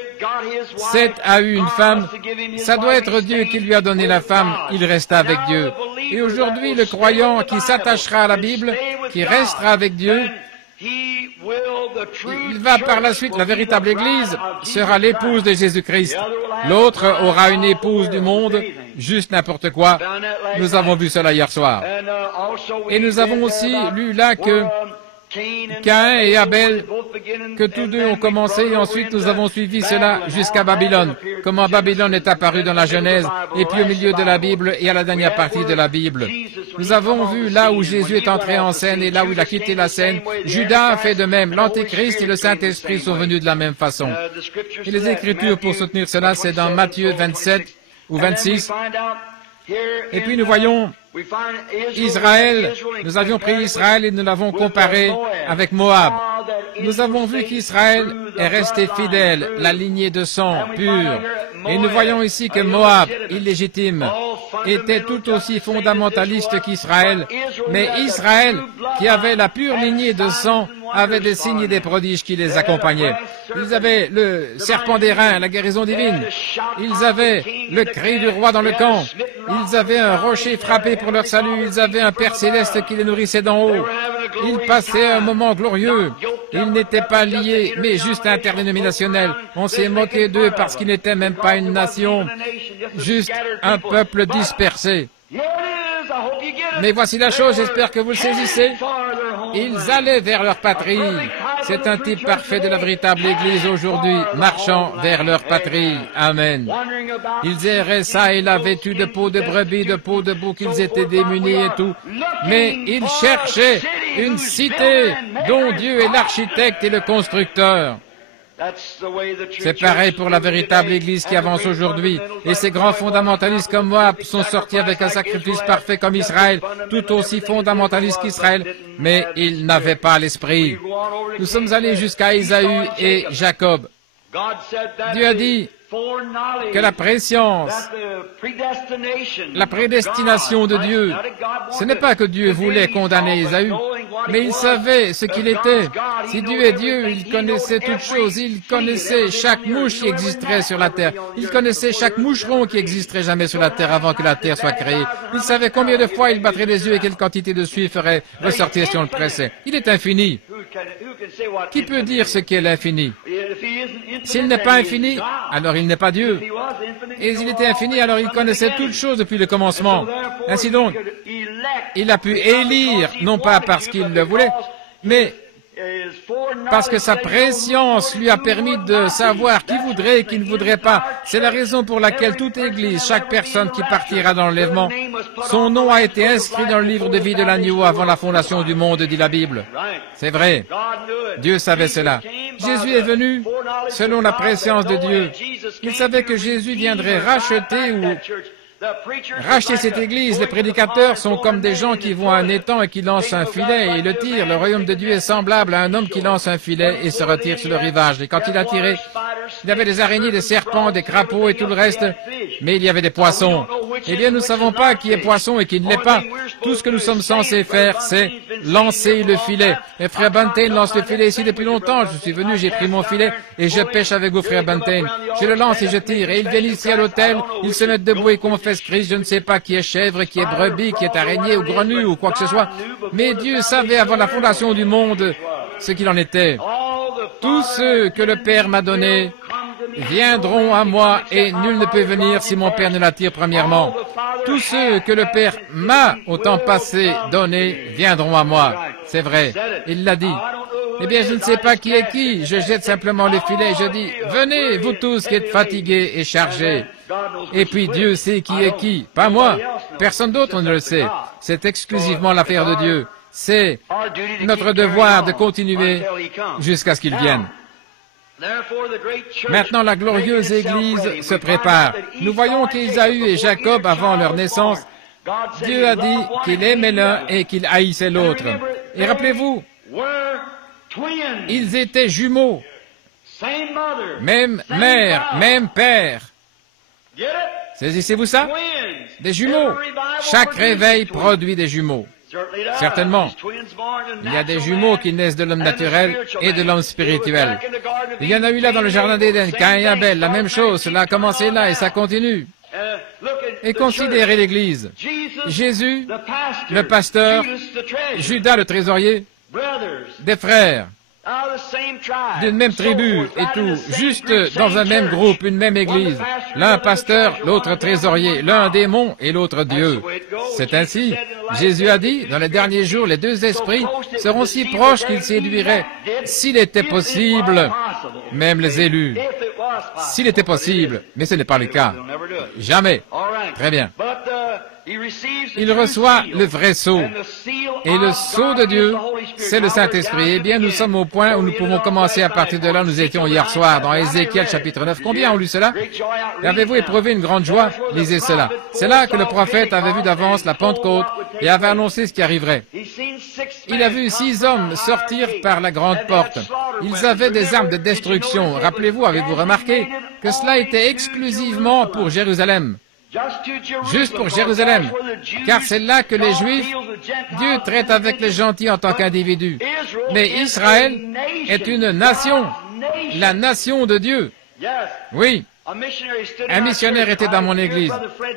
Seth a eu une femme, ça doit être Dieu qui lui a donné la femme, il resta avec Dieu. Et aujourd'hui, le croyant qui s'attachera à la Bible, qui restera avec Dieu, il va par la suite, la véritable Église sera l'épouse de Jésus-Christ. L'autre aura une épouse du monde, juste n'importe quoi. Nous avons vu cela hier soir. Et nous avons aussi lu là que Caïn et Abel, que tous deux ont commencé, et ensuite nous avons suivi cela jusqu'à Babylone. Comment Babylone est apparu dans la Genèse, et puis au milieu de la Bible et à la dernière partie de la Bible. Nous avons vu là où Jésus est entré en scène et là où il a quitté la scène. Judas a fait de même. L'Antéchrist et le Saint-Esprit sont venus de la même façon. Et les Écritures pour soutenir cela, c'est dans Matthieu 27 ou 26. Et puis nous voyons Israël, nous avions pris Israël et nous l'avons comparé avec Moab. Nous avons vu qu'Israël est resté fidèle, la lignée de sang pur. Et nous voyons ici que Moab, illégitime, était tout aussi fondamentaliste qu'Israël. Mais Israël, qui avait la pure lignée de sang, avait des signes et des prodiges qui les accompagnaient. Ils avaient le serpent d'airain, la guérison divine. Ils avaient le cri du roi dans le camp. Ils avaient un rocher frappé pour leur salut. Ils avaient un Père céleste qui les nourrissait d'en haut. Ils passaient un moment glorieux. Ils n'étaient pas liés, mais juste interdénominationnels. On s'est moqué d'eux parce qu'ils n'étaient même pas une nation, juste un peuple dispersé. Mais voici la chose, j'espère que vous le saisissez. Ils allaient vers leur patrie. C'est un type parfait de la véritable Église aujourd'hui, marchant vers leur patrie. Amen. Ils erraient ça et là, vêtus de peau de brebis, de peau de bouc, ils étaient démunis et tout. Mais ils cherchaient une cité dont Dieu est l'architecte et le constructeur. C'est pareil pour la véritable Église qui avance aujourd'hui. Et ces grands fondamentalistes comme moi sont sortis avec un sacrifice parfait comme Israël, tout aussi fondamentaliste qu'Israël, mais ils n'avaient pas l'esprit. Nous sommes allés jusqu'à Ésaü et Jacob. Dieu a dit que la préscience, la prédestination de Dieu, ce n'est pas que Dieu voulait condamner Ésaü, mais il savait ce qu'il était. Si Dieu est Dieu, il connaissait toutes choses, il connaissait chaque mouche qui existerait sur la terre, il connaissait chaque moucheron qui existerait jamais sur la terre avant que la terre soit créée. Il savait combien de fois il battrait les yeux et quelle quantité de suie ferait ressortir si on le pressait. Il est infini. Qui peut dire ce qu'est l'infini? S'il n'est pas infini, alors il n'est pas Dieu. Et s'il était infini, alors il connaissait toutes choses depuis le commencement. Ainsi donc, il a pu élire, non pas parce qu'il le voulait, mais parce que sa préscience lui a permis de savoir qui voudrait et qui ne voudrait pas. C'est la raison pour laquelle toute Église, chaque personne qui partira dans l'enlèvement, son nom a été inscrit dans le livre de vie de l'agneau avant la fondation du monde, dit la Bible. C'est vrai. Dieu savait cela. Jésus est venu selon la préscience de Dieu. Il savait que Jésus viendrait racheter cette Église. Les prédicateurs sont comme des gens qui vont à un étang et qui lancent un filet et le tirent. Le royaume de Dieu est semblable à un homme qui lance un filet et se retire sur le rivage. Et quand il a tiré, il y avait des araignées, des serpents, des crapauds et tout le reste, mais il y avait des poissons. Eh bien, nous ne savons pas qui est poisson et qui ne l'est pas. Tout ce que nous sommes censés faire, c'est lancer le filet. Et frère Bantain lance le filet ici depuis longtemps. Je suis venu, j'ai pris mon filet et je pêche avec vous, frère Bantain. Je le lance et je tire. Et ils viennent ici à l'hôtel, ils se mettent debout et confessent Christ. Je ne sais pas qui est chèvre, qui est brebis, qui est araignée ou grenouille ou quoi que ce soit. Mais Dieu savait avant la fondation du monde ce qu'il en était. Tous ceux que le Père m'a donnés viendront à moi et nul ne peut venir si mon Père ne l'attire premièrement. Tous ceux que le Père m'a au temps passé donné viendront à moi. C'est vrai, il l'a dit. Eh bien, je ne sais pas qui est qui. Je jette simplement le filet et je dis, venez, vous tous qui êtes fatigués et chargés. Et puis Dieu sait qui est qui. Pas moi. Personne d'autre ne le sait. C'est exclusivement l'affaire de Dieu. C'est notre devoir de continuer jusqu'à ce qu'il vienne. Maintenant, la glorieuse Église se prépare. Nous voyons qu'Ésaü et Jacob, avant leur naissance, Dieu a dit qu'il aimait l'un et qu'il haïssait l'autre. Et rappelez-vous, ils étaient jumeaux, même mère, même père. Saisissez-vous ça? Des jumeaux. Chaque réveil produit des jumeaux. Certainement. Il y a des jumeaux qui naissent de l'homme naturel et de l'homme spirituel. Il y en a eu là dans le jardin d'Éden, Caïn et Abel, la même chose, cela a commencé là et ça continue. Et considérez l'Église. Jésus, le pasteur, Judas le trésorier, des frères, d'une même tribu et tout, juste dans un même groupe, une même église. L'un pasteur, l'autre trésorier, l'un démon et l'autre Dieu. C'est ainsi. Jésus a dit, dans les derniers jours, les deux esprits seront si proches qu'ils séduiraient, s'il était possible, même les élus. S'il était possible, mais ce n'est pas le cas. Jamais. Très bien. Il reçoit le vrai sceau. Et le sceau de Dieu, c'est le Saint-Esprit. Eh bien, nous sommes au point où nous pouvons commencer à partir de là. Nous étions hier soir dans Ézéchiel chapitre 9. Combien ont lu cela? Et avez-vous éprouvé une grande joie? Lisez cela. C'est là que le prophète avait vu d'avance la Pentecôte et avait annoncé ce qui arriverait. Il a vu 6 hommes sortir par la grande porte. Ils avaient des armes de destruction. Rappelez-vous, avez-vous remarqué que cela était exclusivement pour Jérusalem? Juste pour Jérusalem, car c'est là que les Juifs, Dieu traite avec les gentils en tant qu'individus. Mais Israël est une nation, la nation de Dieu. Oui, un missionnaire était dans mon église.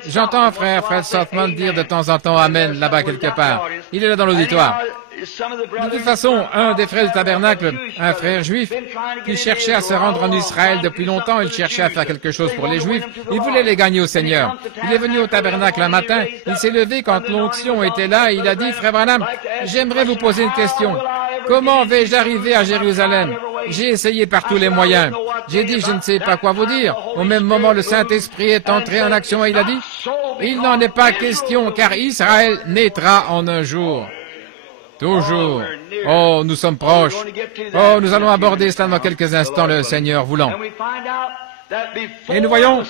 J'entends frère Fred Softman dire de temps en temps Amen là-bas quelque part. Il est là dans l'auditoire. De toute façon, un des frères du tabernacle, un frère juif, qui cherchait à se rendre en Israël depuis longtemps, il cherchait à faire quelque chose pour les Juifs, il voulait les gagner au Seigneur. Il est venu au tabernacle un matin, il s'est levé quand l'onction était là, et il a dit, frère Branham, j'aimerais vous poser une question. Comment vais-je arriver à Jérusalem? J'ai essayé par tous les moyens. J'ai dit, je ne sais pas quoi vous dire. Au même moment, le Saint-Esprit est entré en action et il a dit, il n'en est pas question, car Israël naîtra en un jour. Toujours. Oh, nous sommes proches. Oh, nous allons aborder cela dans quelques instants, le Seigneur voulant. Et nous voyons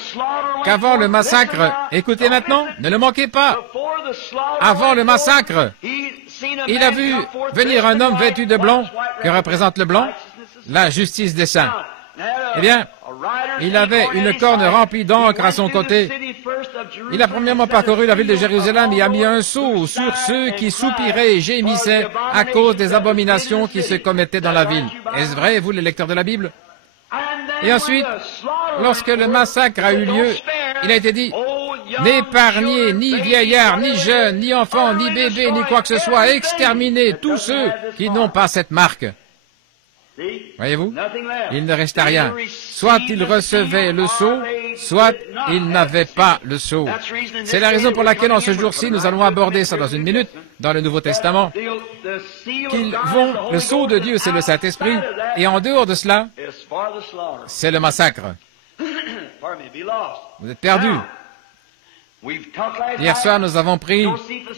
qu'avant le massacre, écoutez maintenant, ne le manquez pas, avant le massacre, il a vu venir un homme vêtu de blanc, que représente le blanc, la justice des saints. Eh bien, il avait une corne remplie d'encre à son côté. Il a premièrement parcouru la ville de Jérusalem et a mis un sceau sur ceux qui soupiraient et gémissaient à cause des abominations qui se commettaient dans la ville. Est-ce vrai, vous, les lecteurs de la Bible? Et ensuite, lorsque le massacre a eu lieu, il a été dit, n'épargnez ni vieillard, ni jeune, ni enfant, ni bébé, ni quoi que ce soit, exterminez tous ceux qui n'ont pas cette marque. Voyez-vous, il ne restait rien. Soit il recevait le sceau, soit il n'avait pas le sceau. C'est la raison pour laquelle en ce jour-ci, nous allons aborder ça dans une minute, dans le Nouveau Testament, le sceau de Dieu, c'est le Saint-Esprit, et en dehors de cela, c'est le massacre. Vous êtes perdus. Hier soir, nous avons pris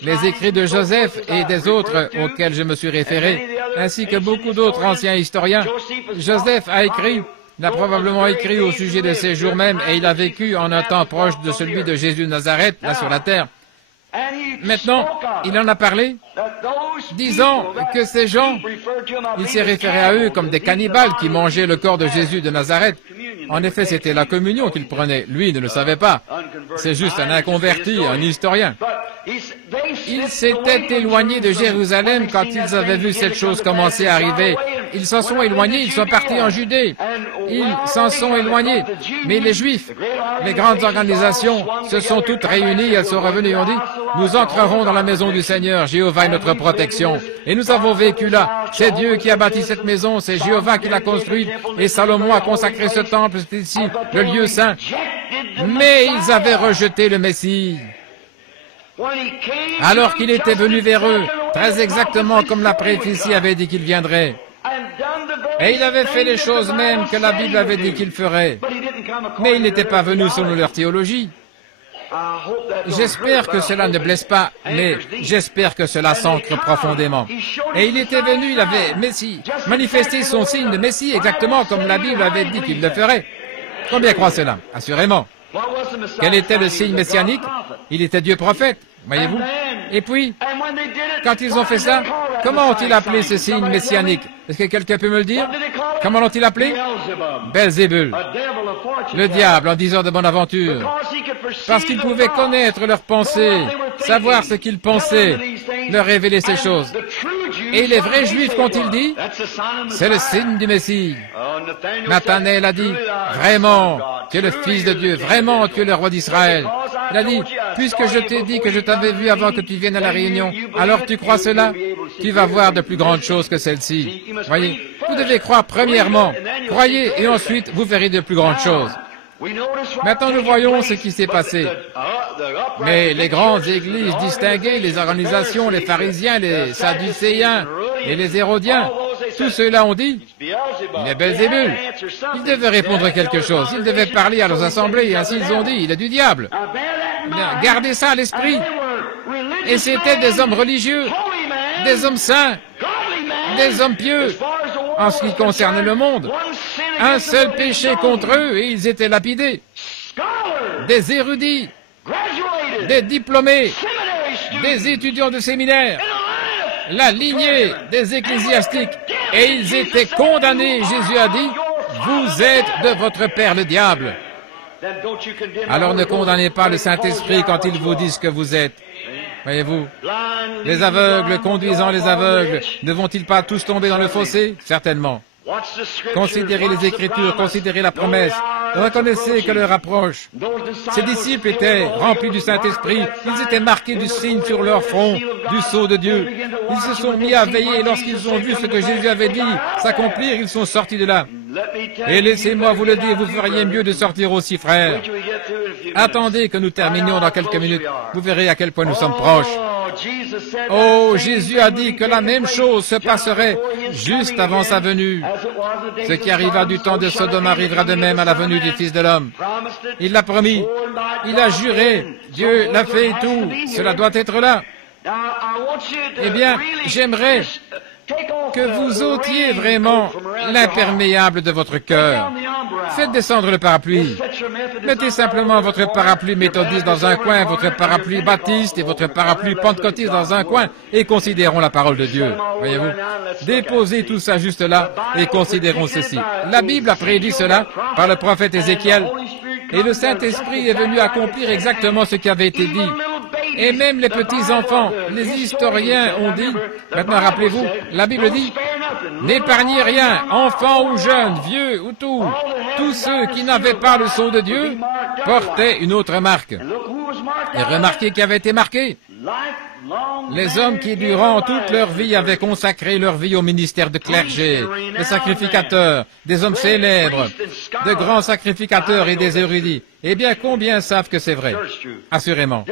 les écrits de Joseph et des autres auxquels je me suis référé, ainsi que beaucoup d'autres anciens historiens. Joseph a écrit, il a probablement écrit au sujet de ces jours même, et il a vécu en un temps proche de celui de Jésus de Nazareth, là sur la terre. Maintenant, il en a parlé, disant que ces gens, il s'est référé à eux comme des cannibales qui mangeaient le corps de Jésus de Nazareth. En effet, c'était la communion qu'il prenait. Lui ne le savait pas. C'est juste un inconverti, un historien. Ils s'étaient éloignés de Jérusalem quand ils avaient vu cette chose commencer à arriver. Ils s'en sont éloignés, ils sont partis en Judée. Ils s'en sont éloignés. Mais les Juifs, les grandes organisations, se sont toutes réunies, elles sont revenues et ont dit, nous entrerons dans la maison du Seigneur, Jéhovah est notre protection. Et nous avons vécu là. C'est Dieu qui a bâti cette maison, c'est Jéhovah qui l'a construite, et Salomon a consacré ce temple, c'est ici, le lieu saint. Mais ils avaient rejeté le Messie. Alors qu'il était venu vers eux, très exactement comme la prophétie avait dit qu'il viendrait. Et il avait fait les choses mêmes que la Bible avait dit qu'il ferait. Mais il n'était pas venu selon leur théologie. J'espère que cela ne blesse pas, mais j'espère que cela s'ancre profondément. Et il était venu, il avait manifesté son signe de Messie exactement comme la Bible avait dit qu'il le ferait. Combien croient cela? Assurément. Quel était le signe messianique? Il était Dieu prophète, voyez-vous. Et puis, quand ils ont fait ça, comment ont-ils appelé ce signe messianique? Est-ce que quelqu'un peut me le dire? Comment l'ont-ils appelé? Belzébul, le diable en disant de bonne aventure. Parce qu'il pouvait connaître leurs pensées, savoir ce qu'ils pensaient. leur révéler ces choses. Et les vrais Juifs, qu'ont-ils dit? C'est le signe du Messie. Nathanaël a dit, vraiment, tu es le Fils de Dieu, vraiment, tu es le roi d'Israël. Il a dit, puisque je t'ai dit que je t'avais vu avant que tu viennes à la réunion, alors tu crois cela? Tu vas voir de plus grandes choses que celle-ci. Voyez, vous devez croire premièrement, croyez, et ensuite vous verrez de plus grandes choses. Maintenant, nous voyons ce qui s'est passé. Mais les grandes églises distinguées, les organisations, les pharisiens, les sadducéens et les hérodiens, tous ceux-là ont dit, il est Belzébul. Ils devaient répondre quelque chose. Ils devaient parler à leurs assemblées, et ainsi ils ont dit, il est du diable. Gardez ça à l'esprit. Et c'étaient des hommes religieux, des hommes saints, des hommes pieux. En ce qui concerne le monde, un seul péché contre eux et ils étaient lapidés. Des érudits, des diplômés, des étudiants de séminaire, la lignée des ecclésiastiques, et ils étaient condamnés. Jésus a dit, vous êtes de votre père le diable. Alors ne condamnez pas le Saint-Esprit quand il vous dit ce que vous êtes. Voyez-vous, les aveugles conduisant les aveugles, ne vont-ils pas tous tomber dans le fossé? Certainement. Considérez les Écritures, considérez la promesse. Reconnaissez que l'heure approche. Ces disciples étaient remplis du Saint-Esprit. Ils étaient marqués du signe sur leur front, du sceau de Dieu. Ils se sont mis à veiller lorsqu'ils ont vu ce que Jésus avait dit s'accomplir. Ils sont sortis de là. Et laissez-moi vous le dire, vous feriez mieux de sortir aussi, frères. Attendez que nous terminions dans quelques minutes. Vous verrez à quel point nous sommes proches. Oh, Jésus a dit que la même chose se passerait juste avant sa venue. Ce qui arriva du temps de Sodome arrivera de même à la venue du Fils de l'homme. Il l'a promis. Il a juré. Dieu l'a fait et tout. Cela doit être là. Eh bien, j'aimerais que vous ôtiez vraiment l'imperméable de votre cœur. Faites descendre le parapluie. Mettez simplement votre parapluie méthodiste dans un coin, votre parapluie baptiste et votre parapluie pentecôtiste dans un coin, et considérons la parole de Dieu. Voyez-vous? Déposez tout ça juste là, et considérons ceci. La Bible a prédit cela par le prophète Ézéchiel, et le Saint-Esprit est venu accomplir exactement ce qui avait été dit. Et même les petits-enfants, les historiens ont dit, maintenant rappelez-vous, la Bible dit, n'épargnez rien, enfants ou jeunes, vieux ou tout. Tous ceux qui n'avaient pas le sceau de Dieu portaient une autre marque. Et remarquez qui avait été marqué. Les hommes qui, durant toute leur vie, avaient consacré leur vie au ministère de clergé, des sacrificateurs, des hommes célèbres, de grands sacrificateurs et des érudits. Eh bien, combien savent que c'est vrai? Assurément.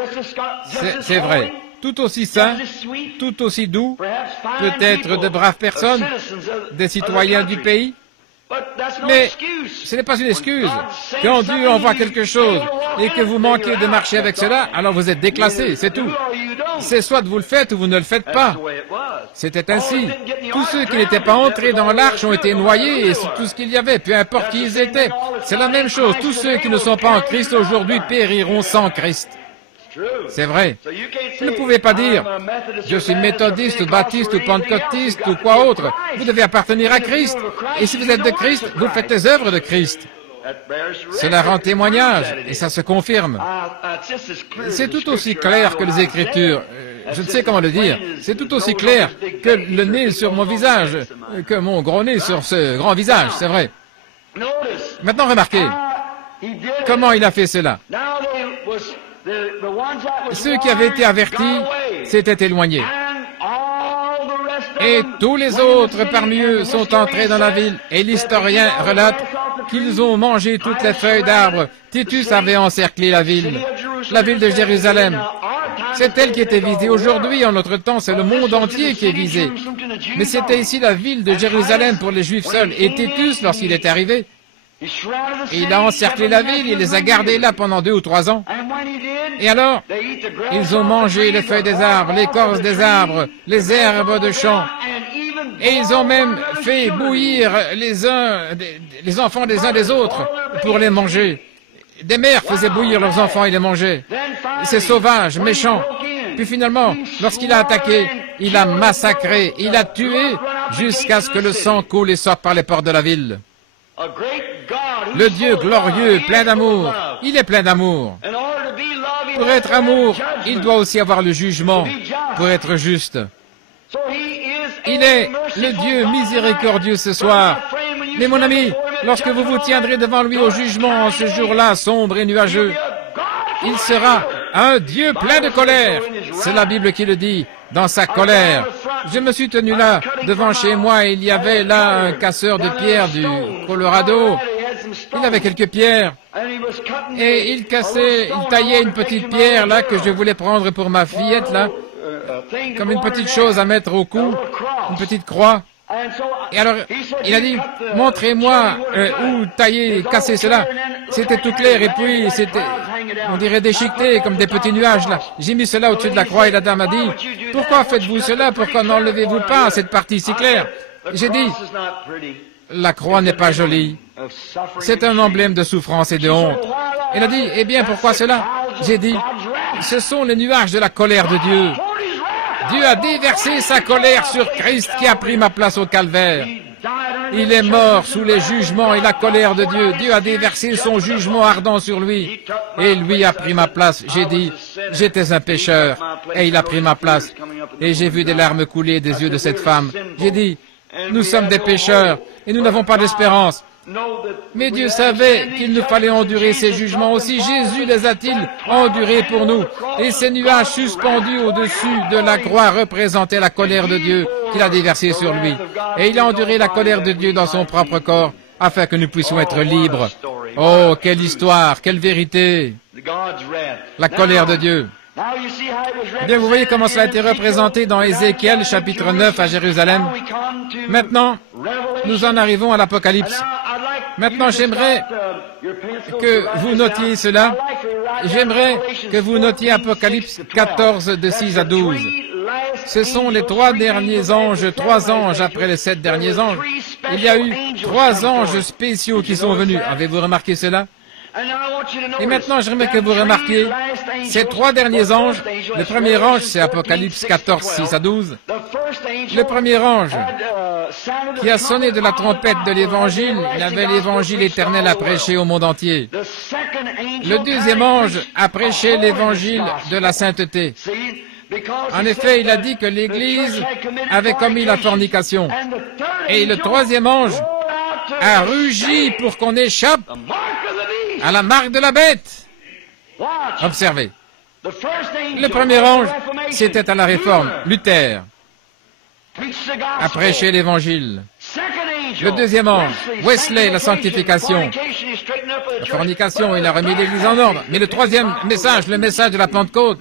C'est vrai. Tout aussi saints, tout aussi doux, peut-être de braves personnes, des citoyens du pays. Mais ce n'est pas une excuse. Quand Dieu envoie quelque chose et que vous manquez de marcher avec cela, alors vous êtes déclassé, c'est tout. C'est soit vous le faites ou vous ne le faites pas. C'était ainsi. Tous ceux qui n'étaient pas entrés dans l'arche ont été noyés et c'est tout ce qu'il y avait, peu importe qui ils étaient. C'est la même chose. Tous ceux qui ne sont pas en Christ aujourd'hui périront sans Christ. C'est vrai. Vous ne pouvez pas dire, je suis méthodiste, baptiste ou pentecôtiste ou quoi autre. Vous devez appartenir à Christ. Et si vous êtes de Christ, vous faites les œuvres de Christ. Cela rend témoignage et ça se confirme. C'est tout aussi clair que les Écritures. Je ne sais comment le dire. C'est tout aussi clair que le nez sur mon visage, que mon gros nez sur ce grand visage, c'est vrai. Maintenant, remarquez, comment il a fait cela. Ceux qui avaient été avertis s'étaient éloignés. Et tous les autres parmi eux sont entrés dans la ville. Et l'historien relate qu'ils ont mangé toutes les feuilles d'arbres. Titus avait encerclé la ville de Jérusalem. C'est elle qui était visée. Aujourd'hui, en notre temps, c'est le monde entier qui est visé. Mais c'était ici la ville de Jérusalem pour les Juifs seuls. Et Titus, lorsqu'il est arrivé, il a encerclé la ville, il les a gardés là pendant 2 ou 3 ans. Et alors, ils ont mangé les feuilles des arbres, l'écorce des arbres, les herbes de champs. Et ils ont même fait bouillir les enfants des uns des autres pour les manger. Des mères faisaient bouillir leurs enfants et les mangeaient. C'est sauvage, méchant. Puis finalement, lorsqu'il a attaqué, il a massacré, il a tué jusqu'à ce que le sang coule et sorte par les portes de la ville. Le Dieu glorieux, plein d'amour, il est plein d'amour. Pour être amour, il doit aussi avoir le jugement. pour être juste. Il est le Dieu miséricordieux ce soir. Mais mon ami, lorsque vous vous tiendrez devant lui au jugement en ce jour-là sombre et nuageux, il sera un Dieu plein de colère. C'est la Bible qui le dit, dans sa colère. Je me suis tenu là, devant chez moi, et il y avait là un casseur de pierres du Colorado. Il avait quelques pierres, et il taillait une petite pierre là que je voulais prendre pour ma fillette là, comme une petite chose à mettre au cou, une petite croix. Et alors, il a dit, montrez-moi où tailler, casser cela. C'était tout clair, et puis c'était, on dirait déchiqueté, comme des petits nuages là. J'ai mis cela au-dessus de la croix, et la dame a dit, pourquoi faites-vous cela? Pourquoi n'enlevez-vous pas cette partie si claire? J'ai dit, la croix n'est pas jolie. C'est un emblème de souffrance et de honte. Elle a dit, eh bien, pourquoi cela? J'ai dit, ce sont les nuages de la colère de Dieu. Dieu a déversé sa colère sur Christ qui a pris ma place au calvaire. Il est mort sous les jugements et la colère de Dieu. Dieu a déversé son jugement ardent sur lui. Et lui a pris ma place. J'ai dit, j'étais un pécheur. Et il a pris ma place. Et j'ai vu des larmes couler des yeux de cette femme. J'ai dit, nous sommes des pécheurs et nous n'avons pas d'espérance. Mais Dieu savait qu'il nous fallait endurer ces jugements aussi. Jésus les a-t-il endurés pour nous? Et ces nuages suspendus au-dessus de la croix représentaient la colère de Dieu qu'il a déversée sur lui. Et il a enduré la colère de Dieu dans son propre corps afin que nous puissions être libres. Oh, quelle histoire, quelle vérité! La colère de Dieu. Eh bien, vous voyez comment cela a été représenté dans Ézéchiel, chapitre 9, à Jérusalem. Maintenant, nous en arrivons à l'Apocalypse. Maintenant, j'aimerais que vous notiez cela. J'aimerais que vous notiez Apocalypse 14, de 6 à 12. Ce sont les 3 derniers anges, 3 anges après les 7 derniers anges. Il y a eu 3 anges spéciaux qui sont venus. Avez-vous remarqué cela? Et maintenant, j'aimerais que vous remarquiez ces 3 derniers anges. Le premier ange, c'est Apocalypse 14, 6 à 12. Le premier ange qui a sonné de la trompette de l'Évangile, il avait l'Évangile éternel à prêcher au monde entier. Le deuxième ange a prêché l'Évangile de la sainteté. En effet, il a dit que l'Église avait commis la fornication. Et le troisième ange a rugi pour qu'on échappe à la marque de la bête. Observez. Le premier ange, c'était à la Réforme, Luther, a prêché l'Évangile. Le deuxième ange, Wesley, la sanctification. La fornication, il a remis l'Église en ordre. Mais le troisième message, le message de la Pentecôte,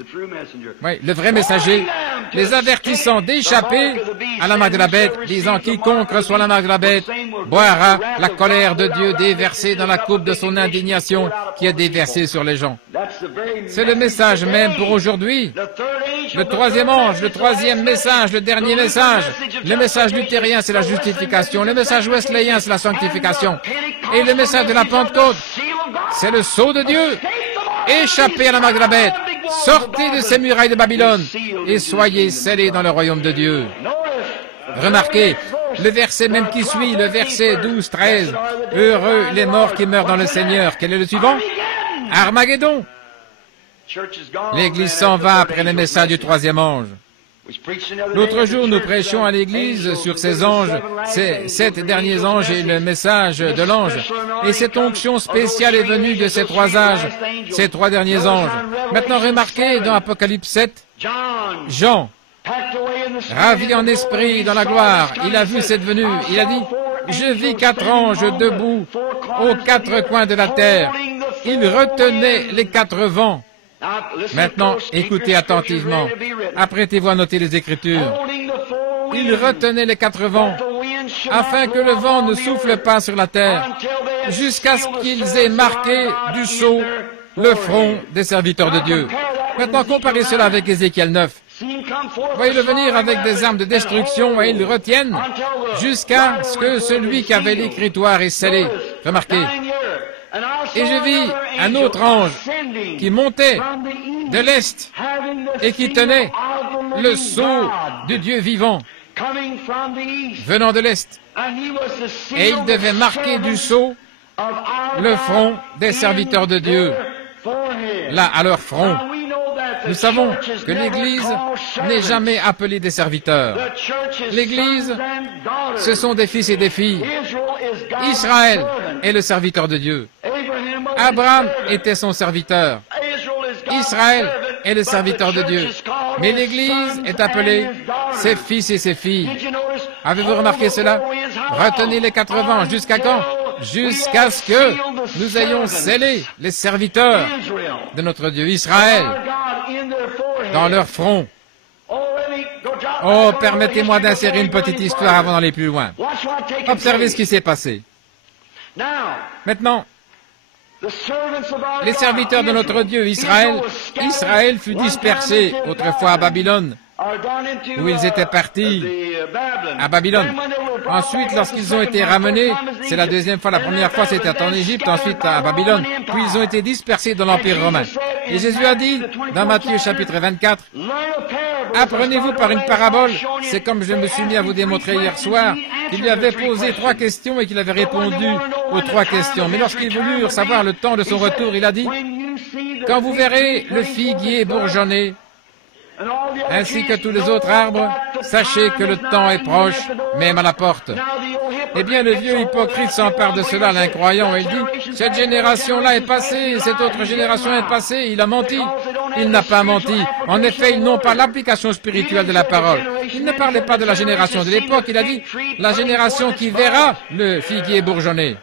oui, le vrai messager, les avertissant d'échapper à la marque de la bête, disant quiconque reçoit la marque de la bête boira la colère de Dieu déversée dans la coupe de son indignation qui est déversée sur les gens. C'est le message même pour aujourd'hui. Le troisième ange, le troisième message, le dernier message. Le message luthérien, c'est la justification. Le message wesleyen, c'est la sanctification. Et le message de la Pentecôte, c'est le sceau de Dieu. Échappez à la marque de la bête. Sortez de ces murailles de Babylone et soyez scellés dans le royaume de Dieu. Remarquez, le verset même qui suit, le verset 12-13. Heureux les morts qui meurent dans le Seigneur. Quel est le suivant? Armageddon. L'Église s'en va après le message du troisième ange. L'autre jour, nous prêchions à l'Église sur ces anges, ces 7 derniers anges et le message de l'ange. Et cette onction spéciale est venue de ces 3 âges, ces 3 derniers anges. Maintenant, remarquez dans Apocalypse 7, Jean, ravi en esprit dans la gloire, il a vu cette venue, il a dit, je vis 4 anges debout aux 4 coins de la terre. Ils retenaient les 4 vents. Maintenant, écoutez attentivement. Apprêtez-vous à noter les Écritures. Ils retenaient les 4 vents, afin que le vent ne souffle pas sur la terre, jusqu'à ce qu'ils aient marqué du sceau le front des serviteurs de Dieu. Maintenant, comparez cela avec Ézéchiel 9. Voyez-le venir avec des armes de destruction et ils le retiennent jusqu'à ce que celui qui avait l'écritoire est scellé. Remarquez. Et je vis un autre ange qui montait de l'Est et qui tenait le sceau du Dieu vivant venant de l'Est. Et il devait marquer du sceau le front des serviteurs de Dieu, là, à leur front. Nous savons que l'Église n'est jamais appelée des serviteurs. L'Église, ce sont des fils et des filles. Israël est le serviteur de Dieu. Abraham était son serviteur. Israël est le serviteur de Dieu. Mais l'Église est appelée ses fils et ses filles. Avez-vous remarqué cela? Retenez les 80. Jusqu'à quand? Jusqu'à ce que nous ayons scellé les serviteurs de notre Dieu, Israël, dans leur front. Oh, permettez-moi d'insérer une petite histoire avant d'aller plus loin. Observez ce qui s'est passé. Maintenant, les serviteurs de notre Dieu, Israël fut dispersé autrefois à Babylone, où ils étaient partis à Babylone. Ensuite, lorsqu'ils ont été ramenés, c'est la deuxième fois, la première fois c'était en Égypte, ensuite à Babylone, puis ils ont été dispersés dans l'Empire romain. Et Jésus a dit, dans Matthieu chapitre 24, « Apprenez-vous par une parabole, c'est comme je me suis mis à vous démontrer hier soir, qu'il lui avait posé 3 questions et qu'il avait répondu aux 3 questions. Mais lorsqu'ils voulurent savoir le temps de son retour, il a dit, « Quand vous verrez le figuier bourgeonner, ainsi que tous les autres arbres, sachez que le temps est proche, même à la porte. » Eh bien, le vieux hypocrite s'empare de cela, l'incroyant, et il dit, « Cette génération-là est passée, cette autre génération est passée, il a menti. » Il n'a pas menti. En effet, ils n'ont pas l'application spirituelle de la parole. Il ne parlait pas de la génération de l'époque, il a dit, la génération qui verra le figuier bourgeonner.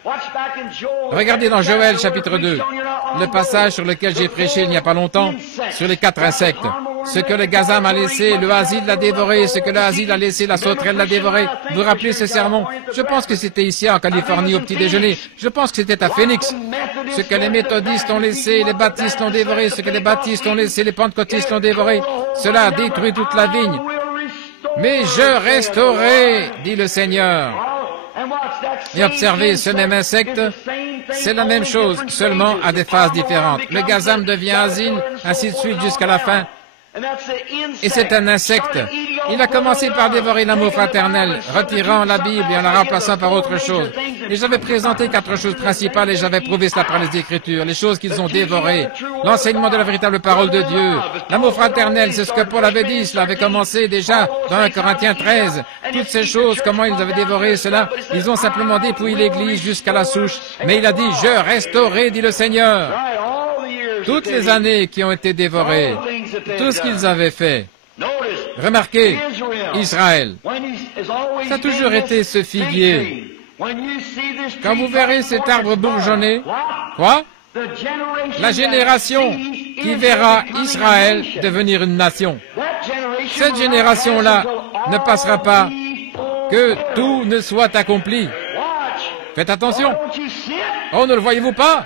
Regardez dans Joël chapitre 2, le passage sur lequel j'ai prêché il n'y a pas longtemps, sur les 4 insectes. Ce que le gazam a laissé, le asile l'a dévoré. Ce que le asile a laissé, la sauterelle l'a dévoré. Vous vous rappelez ce sermon? Je pense que c'était ici en Californie au petit déjeuner. Je pense que c'était à Phoenix. Ce que les méthodistes ont laissé, les baptistes l'ont dévoré. Ce que les baptistes ont laissé, les pentecôtistes l'ont dévoré. Cela a détruit toute la vigne. Mais je restaurerai, dit le Seigneur. Et observez, ce même insecte, c'est la même chose, seulement à des phases différentes. Le gazam devient asile, ainsi de suite jusqu'à la fin. Et c'est un insecte. Il a commencé par dévorer l'amour fraternel, retirant la Bible et en la remplaçant par autre chose. Et j'avais présenté 4 choses principales et j'avais prouvé cela par les Écritures, les choses qu'ils ont dévorées. L'enseignement de la véritable parole de Dieu. L'amour fraternel, c'est ce que Paul avait dit, cela avait commencé déjà dans 1 Corinthiens 13. Toutes ces choses, comment ils avaient dévoré cela, ils ont simplement dépouillé l'Église jusqu'à la souche. Mais il a dit, je restaurerai, dit le Seigneur. Toutes les années qui ont été dévorées, tout ce qu'ils avaient fait. Remarquez, Israël, ça a toujours été ce figuier. Quand vous verrez cet arbre bourgeonner, quoi? La génération qui verra Israël devenir une nation. Cette génération-là ne passera pas que tout ne soit accompli. Faites attention. Oh, ne le voyez-vous pas?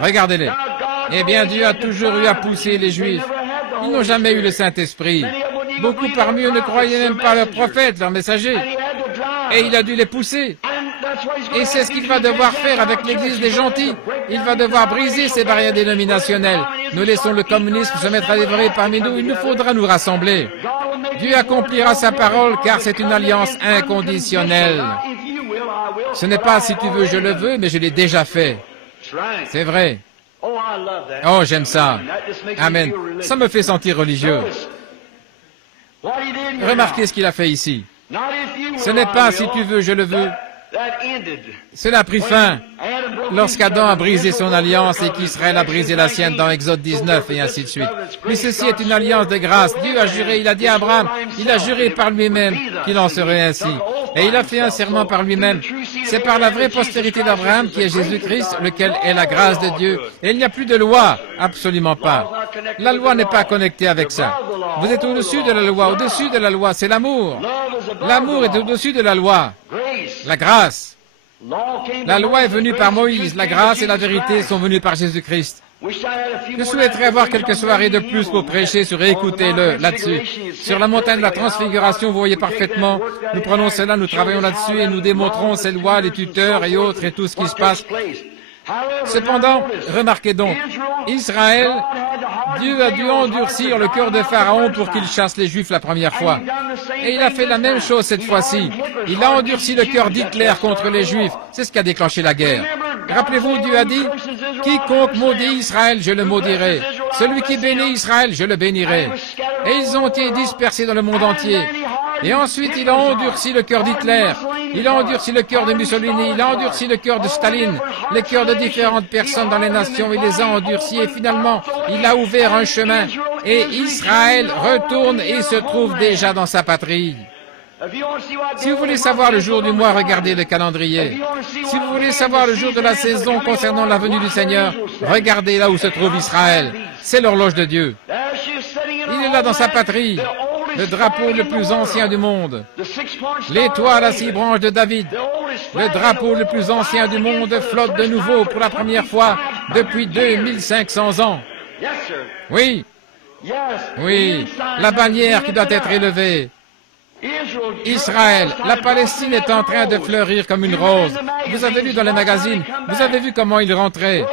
Regardez-les. Eh bien, Dieu a toujours eu à pousser les Juifs. Ils n'ont jamais eu le Saint-Esprit. Beaucoup parmi eux ne croyaient même pas leurs prophètes, leurs messagers. Et il a dû les pousser. Et c'est ce qu'il va devoir faire avec l'Église des gentils. Il va devoir briser ces barrières dénominationnelles. Nous laissons le communisme se mettre à dévorer parmi nous. Il nous faudra nous rassembler. Dieu accomplira sa parole car c'est une alliance inconditionnelle. Ce n'est pas si tu veux, je le veux, mais je l'ai déjà fait. C'est vrai. Oh, j'aime ça. Amen. Ça me fait sentir religieux. Remarquez ce qu'il a fait ici. Ce n'est pas si tu veux, je le veux. Cela a pris fin lorsqu'Adam a brisé son alliance et qu'Israël a brisé la sienne dans Exode 19 et ainsi de suite. Mais ceci est une alliance de grâce. Dieu a juré, il a dit à Abraham, il a juré par lui-même qu'il en serait ainsi. Et il a fait un serment par lui-même. C'est par la vraie postérité d'Abraham qui est Jésus-Christ, lequel est la grâce de Dieu. Et il n'y a plus de loi, absolument pas. La loi n'est pas connectée avec ça. Vous êtes au-dessus de la loi. Au-dessus de la loi, c'est l'amour. L'amour est au-dessus de la loi. La grâce. La loi est venue par Moïse. La grâce et la vérité sont venues par Jésus-Christ. Je souhaiterais avoir quelques soirées de plus pour prêcher sur, écoutez-le, là-dessus. Sur la montagne de la transfiguration, vous voyez parfaitement, nous prenons cela, nous travaillons là-dessus et nous démontrons ces lois, les tuteurs et autres et tout ce qui se passe. Cependant, remarquez donc, Israël, Dieu a dû endurcir le cœur de Pharaon pour qu'il chasse les Juifs la première fois. Et il a fait la même chose cette fois-ci. Il a endurci le cœur d'Hitler contre les Juifs. C'est ce qui a déclenché la guerre. Rappelez-vous, Dieu a dit, « Quiconque maudit Israël, je le maudirai. » Celui qui bénit Israël, je le bénirai. Et ils ont été dispersés dans le monde entier. Et ensuite, il a endurci le cœur d'Hitler, il a endurci le cœur de Mussolini, il a endurci le cœur de Staline, les cœurs de différentes personnes dans les nations, il les a endurcis et finalement, il a ouvert un chemin. Et Israël retourne et se trouve déjà dans sa patrie. Si vous voulez savoir le jour du mois, regardez le calendrier. Si vous voulez savoir le jour de la saison concernant la venue du Seigneur, regardez là où se trouve Israël. C'est l'horloge de Dieu. Il est là dans sa patrie, le drapeau le plus ancien du monde, l'étoile à 6 branches de David. Le drapeau le plus ancien du monde flotte de nouveau pour la première fois depuis 2500 ans. Oui, oui, la bannière qui doit être élevée. Israël, la Palestine est en train de fleurir comme une rose. Vous avez lu dans les magazines, vous avez vu comment il rentrait.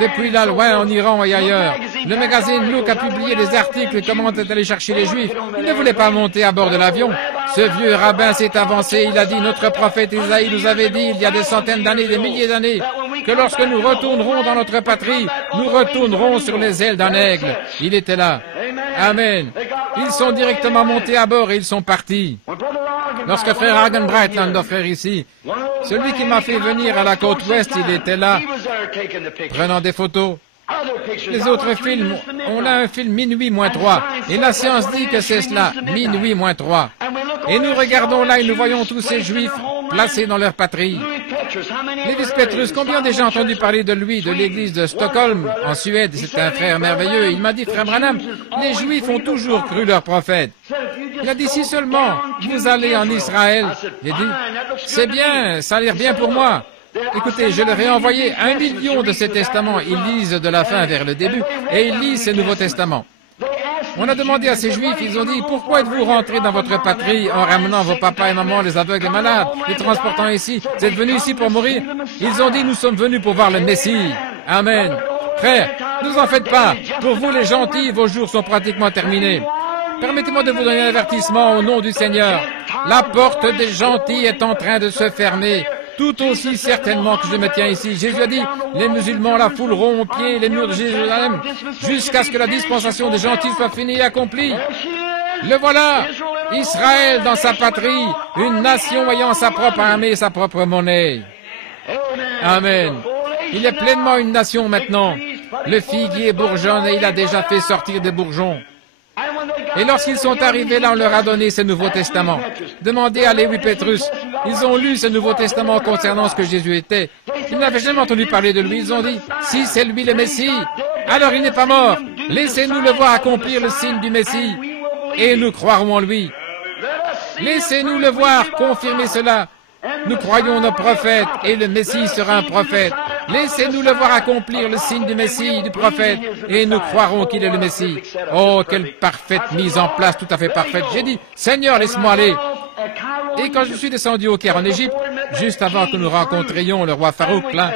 Depuis là, loin en Iran et ailleurs, le magazine Look a publié des articles comment est allé chercher les Juifs. Il ne voulait pas monter à bord de l'avion. Ce vieux rabbin s'est avancé, il a dit, notre prophète Isaïe nous avait dit, il y a des centaines d'années, des milliers d'années, que lorsque nous retournerons dans notre patrie, nous retournerons sur les ailes d'un aigle. Il était là. Amen. Ils sont directement montés à bord et ils sont partis. Lorsque frère Hagenbright, l'un de nos frères ici, celui qui m'a fait venir à la côte ouest, il était là, prenant des photos. Les autres films, on a un film minuit moins 3, et la science dit que c'est cela, minuit moins 3. Et nous regardons là et nous voyons tous ces Juifs placés dans leur patrie. Lévis Petrus, combien déjà entendu parler de lui, de l'église de Stockholm, en Suède? C'est un frère merveilleux. Il m'a dit, frère Branham, les Juifs ont toujours cru leur prophète. Il a dit, si seulement vous allez en Israël. J'ai dit, c'est bien, ça a l'air bien pour moi. Écoutez, je leur ai envoyé 1 million de ces testaments. Ils lisent de la fin vers le début, et ils lisent ces Nouveaux Testaments. On a demandé à ces Juifs, ils ont dit, pourquoi êtes-vous rentrés dans votre patrie en ramenant vos papas et mamans, les aveugles et malades, les transportant ici? Vous êtes venus ici pour mourir? Ils ont dit, nous sommes venus pour voir le Messie. Amen. Frères, ne vous en faites pas. Pour vous les gentils, vos jours sont pratiquement terminés. Permettez-moi de vous donner un avertissement au nom du Seigneur. La porte des gentils est en train de se fermer. Tout aussi certainement que je me tiens ici. Jésus a dit, les musulmans la fouleront aux pieds les murs de Jérusalem jusqu'à ce que la dispensation des gentils soit finie et accomplie. Le voilà, Israël dans sa patrie, une nation ayant sa propre armée et sa propre monnaie. Amen. Il est pleinement une nation maintenant. Le figuier bourgeonne et il a déjà fait sortir des bourgeons. Et lorsqu'ils sont arrivés là, on leur a donné ce Nouveau Testament. Demandez à Lévis Petrus. Ils ont lu ce Nouveau Testament concernant ce que Jésus était. Ils n'avaient jamais entendu parler de lui. Ils ont dit, si c'est lui le Messie, alors il n'est pas mort. Laissez-nous le voir accomplir le signe du Messie. Et nous croirons en lui. Laissez-nous le voir confirmer cela. Nous croyons nos prophètes et le Messie sera un prophète. Laissez-nous le voir accomplir le signe du Messie, du prophète, et nous croirons qu'il est le Messie. Oh, quelle parfaite mise en place, tout à fait parfaite. J'ai dit, Seigneur, laisse-moi aller. Et quand je suis descendu au Caire en Égypte, juste avant que nous rencontrions le roi Farouk, là,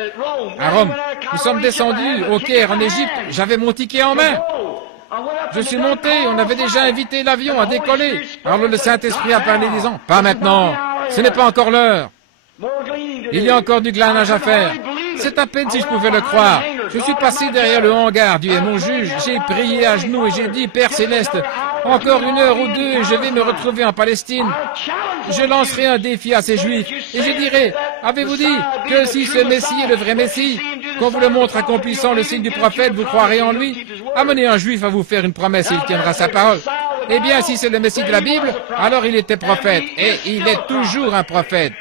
à Rome, nous sommes descendus au Caire en Égypte, j'avais mon ticket en main. Je suis monté, on avait déjà invité l'avion à décoller. Alors le Saint-Esprit a parlé disant, pas maintenant, ce n'est pas encore l'heure. Il y a encore du glanage à faire. C'est à peine si je pouvais le croire. Je suis passé derrière le hangar, Dieu est mon juge. J'ai prié à genoux et j'ai dit, Père Céleste, encore 1 heure ou 2 et je vais me retrouver en Palestine. Je lancerai un défi à ces Juifs et je dirai, avez-vous dit que si ce Messie est le vrai Messie, qu'on vous le montre accomplissant le signe du prophète, vous croirez en lui? Amenez un Juif à vous faire une promesse et il tiendra sa parole. Eh bien, si c'est le Messie de la Bible, alors il était prophète et il est toujours un prophète.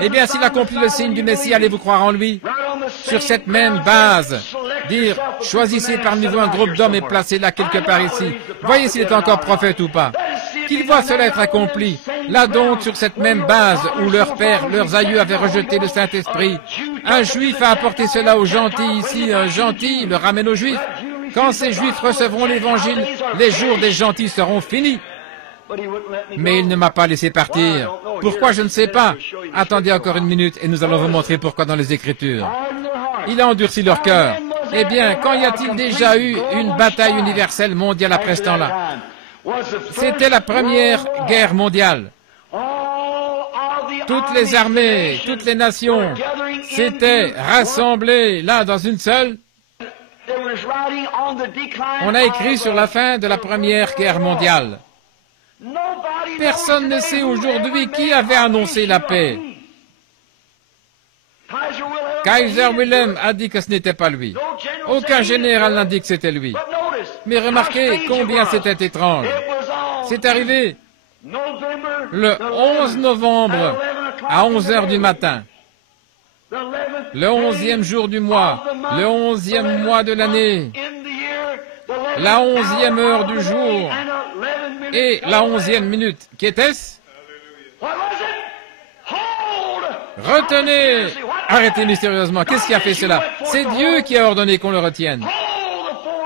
Eh bien, s'il accomplit le signe du Messie, allez-vous croire en lui? Sur cette même base, dire, choisissez parmi vous un groupe d'hommes et placez-la quelque part ici. Voyez s'il est encore prophète ou pas. Qu'il voit cela être accompli. Là donc, sur cette même base où leurs pères, leurs aïeux avaient rejeté le Saint-Esprit, un Juif a apporté cela aux gentils ici, un gentil le ramène aux Juifs. Quand ces Juifs recevront l'Évangile, les jours des gentils seront finis. Mais il ne m'a pas laissé partir. Pourquoi, je ne sais pas. Attendez encore 1 minute et nous allons vous montrer pourquoi dans les Écritures. Il a endurci leur cœur. Eh bien, quand y a-t-il déjà eu une bataille universelle mondiale après ce temps-là? C'était la Première Guerre mondiale. Toutes les armées, toutes les nations s'étaient rassemblées là dans une seule. On a écrit sur la fin de la Première Guerre mondiale. Personne ne sait aujourd'hui qui avait annoncé la paix. Kaiser Wilhelm a dit que ce n'était pas lui. Aucun général n'a dit que c'était lui. Mais remarquez combien c'était étrange. C'est arrivé le 11 novembre à 11 heures du matin. Le 11e jour du mois, le 11e mois de l'année, la 11e heure du jour et la 11e minute. Qu'était-ce? Retenez! Arrêtez mystérieusement. Qu'est-ce qui a fait cela? C'est Dieu qui a ordonné qu'on le retienne.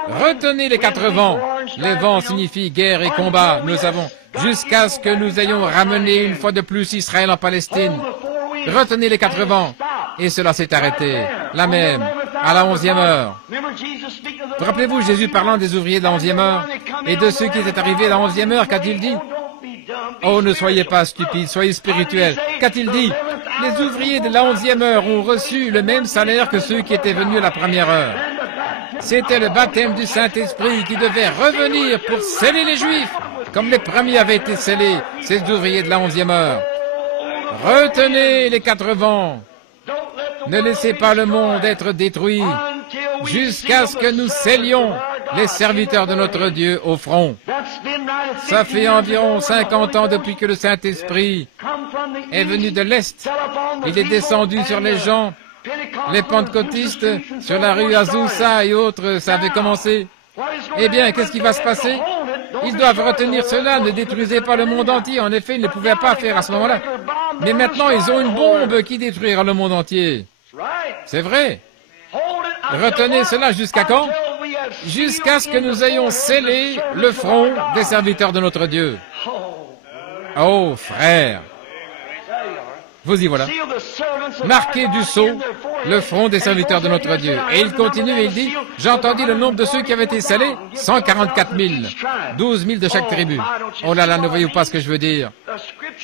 Retenez les 4 vents. Les vents signifient guerre et combat, nous le savons, jusqu'à ce que nous ayons ramené une fois de plus Israël en Palestine. Retenez les 4 vents. Et cela s'est arrêté, là même, à la 11e heure. Vous rappelez-vous Jésus parlant des ouvriers de la 11e heure et de ceux qui étaient arrivés à la 11e heure, qu'a-t-il dit? Oh, ne soyez pas stupides, soyez spirituels. Qu'a-t-il dit? Les ouvriers de la 11e heure ont reçu le même salaire que ceux qui étaient venus à la première heure. C'était le baptême du Saint-Esprit qui devait revenir pour sceller les Juifs, comme les premiers avaient été scellés, ces ouvriers de la 11e heure. Retenez les 4 vents. Ne laissez pas le monde être détruit jusqu'à ce que nous scellions les serviteurs de notre Dieu au front. Ça fait environ 50 ans depuis que le Saint-Esprit est venu de l'Est. Il est descendu sur les gens, les pentecôtistes, sur la rue Azusa et autres, ça avait commencé. Eh bien, qu'est-ce qui va se passer? Ils doivent retenir cela, ne détruisez pas le monde entier. En effet, ils ne pouvaient pas faire à ce moment-là. Mais maintenant, ils ont une bombe qui détruira le monde entier. C'est vrai. Retenez cela jusqu'à quand? Jusqu'à ce que nous ayons scellé le front des serviteurs de notre Dieu. Oh, frère, vous y voilà. Marquez du sceau le front des serviteurs de notre Dieu. Et il continue et il dit, j'ai entendu le nombre de ceux qui avaient été scellés, 144 000, 12 000 de chaque tribu. Oh là là, ne voyez-vous pas ce que je veux dire?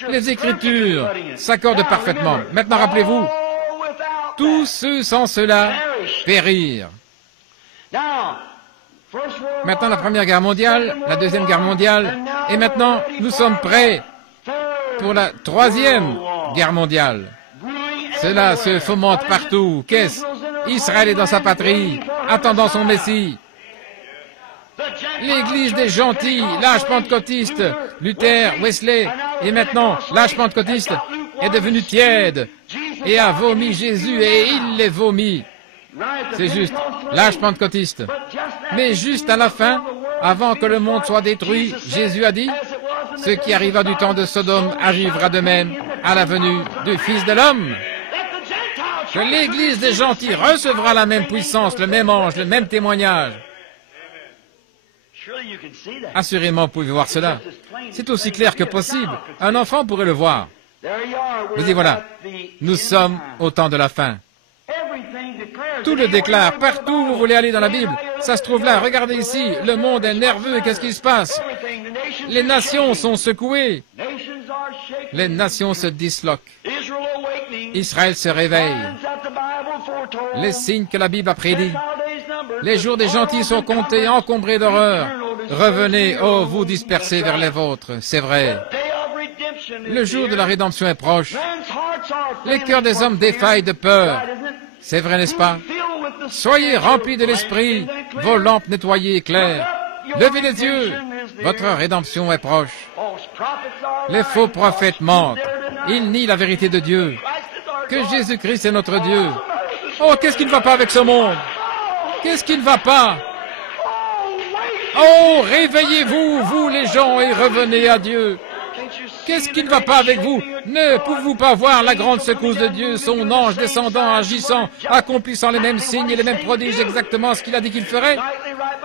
Les Écritures s'accordent parfaitement. Maintenant, rappelez-vous, tous ceux sans cela périrent. Maintenant, la Première Guerre mondiale, la Deuxième Guerre mondiale, et maintenant, nous sommes prêts pour la Troisième Guerre mondiale. Cela se fomente partout. Qu'est-ce? Israël est dans sa patrie, attendant son Messie. L'Église des gentils, l'âge pentecôtiste, Luther, Wesley, et maintenant, l'âge pentecôtiste est devenu tiède et a vomi Jésus et il les vomit. C'est juste, l'âge pentecôtiste. Mais juste à la fin, avant que le monde soit détruit, Jésus a dit, ce qui arriva du temps de Sodome arrivera de même à la venue du Fils de l'homme. Que l'Église des gentils recevra la même puissance, le même ange, le même témoignage. Assurément, vous pouvez voir cela. C'est aussi clair que possible. Un enfant pourrait le voir. Vous y voilà. Nous sommes au temps de la fin. Tout le déclare. Partout où vous voulez aller dans la Bible, ça se trouve là. Regardez ici. Le monde est nerveux. Qu'est-ce qui se passe? Les nations sont secouées. Les nations se disloquent. Israël se réveille. Les signes que la Bible a prédits. Les jours des gentils sont comptés, encombrés d'horreur. Revenez, oh, vous dispersez vers les vôtres. C'est vrai. Le jour de la rédemption est proche. Les cœurs des hommes défaillent de peur. C'est vrai, n'est-ce pas? Soyez remplis de l'esprit, vos lampes nettoyées et claires. Levez les yeux, votre rédemption est proche. Les faux prophètes mentent. Ils nient la vérité de Dieu. Que Jésus-Christ est notre Dieu. Oh, qu'est-ce qui ne va pas avec ce monde? Qu'est-ce qui ne va pas? Oh, réveillez-vous, vous les gens, et revenez à Dieu. Qu'est-ce qui ne va pas avec vous? Ne pouvez-vous pas voir la grande secousse de Dieu, son ange descendant, agissant, accomplissant les mêmes signes et les mêmes prodiges, exactement ce qu'il a dit qu'il ferait?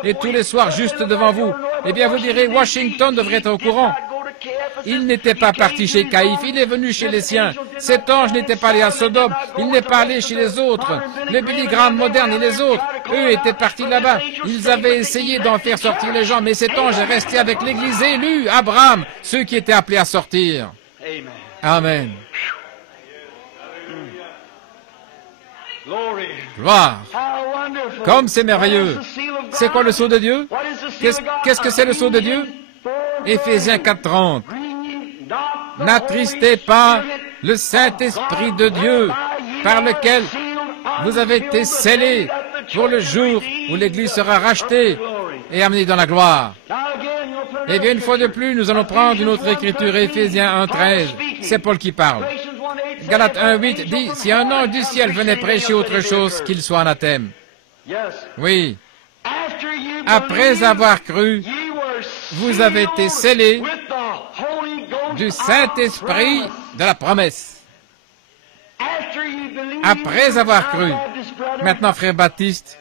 Et tous les soirs, juste devant vous, eh bien vous direz, Washington devrait être au courant. Il n'était pas parti chez Caïphe, il est venu chez les siens. Cet ange n'était pas allé à Sodome, il n'est pas allé chez les autres. Les Billy Graham modernes et les autres, eux étaient partis là-bas. Ils avaient essayé d'en faire sortir les gens, mais cet ange est resté avec l'Église élue, Abraham, ceux qui étaient appelés à sortir. Amen. Gloire. Comme c'est merveilleux. C'est quoi le sceau de Dieu? Qu'est-ce que c'est le sceau de Dieu? Éphésiens 4:30. N'attristez pas le Saint-Esprit de Dieu, par lequel vous avez été scellés pour le jour où l'Église sera rachetée et amenée dans la gloire. Eh bien, une fois de plus, nous allons prendre une autre écriture, Éphésiens 1:13. C'est Paul qui parle. Galates 1:8 dit, si un ange du ciel venait prêcher autre chose, qu'il soit anathème. Oui. Après avoir cru, vous avez été scellés du Saint-Esprit de la promesse. Après avoir cru. Maintenant, frère Baptiste,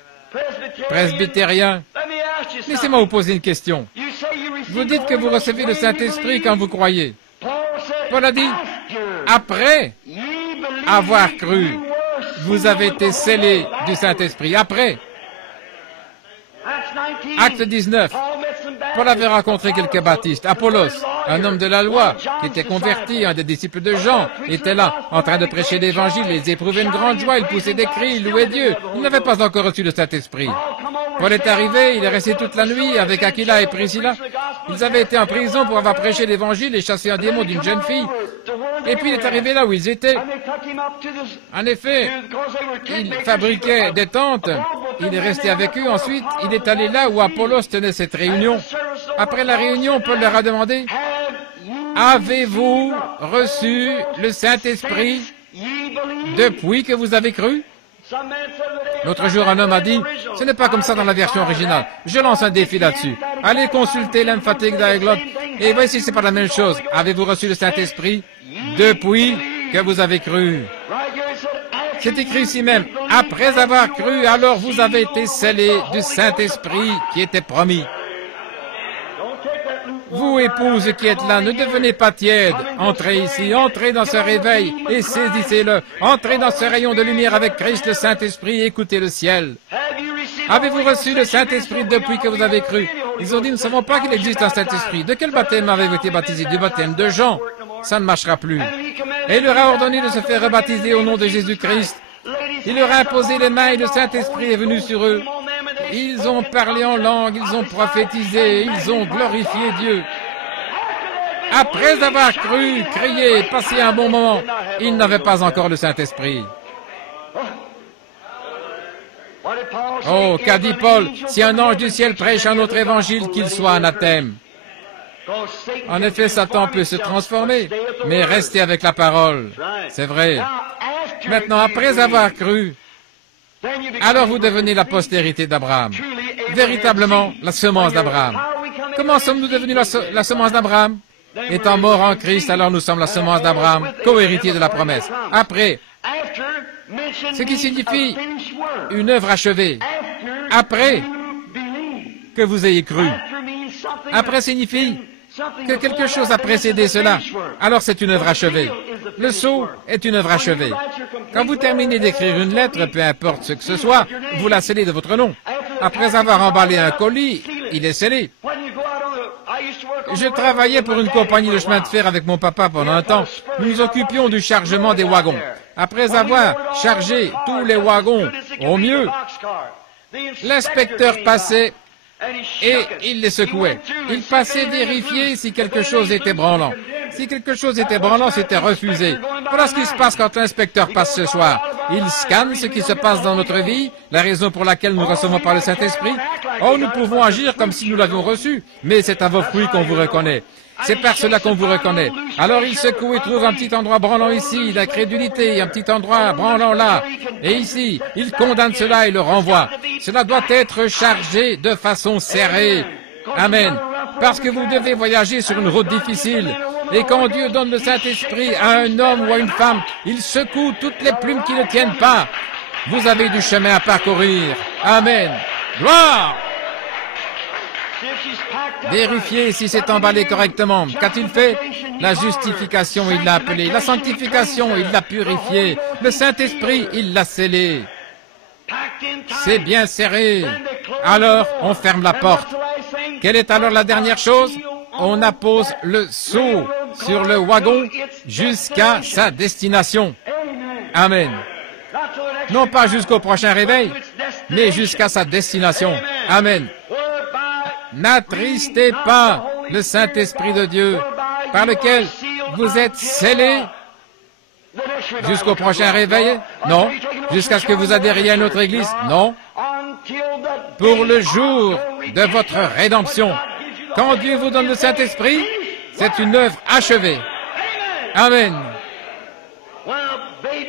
presbytérien, laissez-moi vous poser une question. Vous dites que vous recevez le Saint-Esprit quand vous croyez. Paul a dit, après avoir cru, vous avez été scellés du Saint-Esprit. Après. Acte 19. Paul avait rencontré quelques baptistes. Apollos, un homme de la loi, qui était converti, un des disciples de Jean, était là, en train de prêcher l'Évangile. Ils éprouvaient une grande joie, ils poussaient des cris, ils louaient Dieu. Ils n'avaient pas encore reçu le Saint-Esprit. Paul est arrivé, il est resté toute la nuit avec Aquila et Priscilla. Ils avaient été en prison pour avoir prêché l'Évangile et chassé un démon d'une jeune fille. Et puis il est arrivé là où ils étaient. En effet, il fabriquait des tentes. Il est resté avec eux. Ensuite, il est allé là où Apollos tenait cette réunion. Après la réunion, Paul leur a demandé, « Avez-vous reçu le Saint-Esprit depuis que vous avez cru ?» L'autre jour, un homme a dit, « Ce n'est pas comme ça dans la version originale. Je lance un défi là-dessus. Allez consulter l'emphatic diaglott et voici si c'est pas la même chose. Avez-vous reçu le Saint-Esprit depuis que vous avez cru ?» C'est écrit ici même, « Après avoir cru, alors vous avez été scellés du Saint-Esprit qui était promis. » Vous, épouses qui êtes là, ne devenez pas tièdes. Entrez ici, entrez dans ce réveil et saisissez-le. Entrez dans ce rayon de lumière avec Christ, le Saint-Esprit, et écoutez le ciel. Avez-vous reçu le Saint-Esprit depuis que vous avez cru? Ils ont dit, nous ne savons pas qu'il existe un Saint-Esprit. De quel baptême avez-vous été baptisé? Du baptême de Jean. Ça ne marchera plus. Et il leur a ordonné de se faire rebaptiser au nom de Jésus-Christ. Il leur a imposé les mains et le Saint-Esprit est venu sur eux. Ils ont parlé en langue, ils ont prophétisé, ils ont glorifié Dieu. Après avoir cru, crié, passé un bon moment, ils n'avaient pas encore le Saint-Esprit. Oh, qu'a dit Paul? Si un ange du ciel prêche un autre évangile, qu'il soit anathème. En effet, Satan peut se transformer, mais restez avec la parole. C'est vrai. Maintenant, après avoir cru, alors vous devenez la postérité d'Abraham. Véritablement, la semence d'Abraham. Comment sommes-nous devenus la semence d'Abraham? Étant morts en Christ, alors nous sommes la semence d'Abraham, co-héritier de la promesse. Après, ce qui signifie une œuvre achevée. Après que vous ayez cru. Après signifie que quelque chose a précédé cela. Alors c'est une œuvre achevée. Le sceau est une œuvre achevée. Quand vous terminez d'écrire une lettre, peu importe ce que ce soit, vous la scellez de votre nom. Après avoir emballé un colis, il est scellé. Je travaillais pour une compagnie de chemin de fer avec mon papa pendant un temps. Nous nous occupions du chargement des wagons. Après avoir chargé tous les wagons au mieux, l'inspecteur passait et il les secouait. Il passait vérifier si quelque chose était branlant. Si quelque chose était branlant, c'était refusé. Voilà ce qui se passe quand l'inspecteur passe ce soir. Il scanne ce qui se passe dans notre vie, la raison pour laquelle nous recevons par le Saint-Esprit. Oh, nous pouvons agir comme si nous l'avions reçu, mais c'est à vos fruits qu'on vous reconnaît. C'est par cela qu'on vous reconnaît. Alors il secoue et trouve un petit endroit branlant ici, d'incrédulité, un petit endroit branlant là. Et ici, il condamne cela et le renvoie. Cela doit être chargé de façon serrée. Amen. Parce que vous devez voyager sur une route difficile. Et quand Dieu donne le Saint-Esprit à un homme ou à une femme, il secoue toutes les plumes qui ne tiennent pas. Vous avez du chemin à parcourir. Amen. Gloire! Vérifiez si c'est emballé correctement. Qu'a-t-il fait? La justification, il l'a appelé. La sanctification, il l'a purifié. Le Saint-Esprit, il l'a scellé. C'est bien serré. Alors, on ferme la porte. Quelle est alors la dernière chose? On appose le sceau sur le wagon jusqu'à sa destination. Amen. Non pas jusqu'au prochain réveil, mais jusqu'à sa destination. Amen. N'attristez pas le Saint-Esprit de Dieu, par lequel vous êtes scellés jusqu'au prochain réveil? Non. Jusqu'à ce que vous adhériez à notre Église? Non. Pour le jour de votre rédemption. Quand Dieu vous donne le Saint-Esprit, c'est une œuvre achevée. Amen.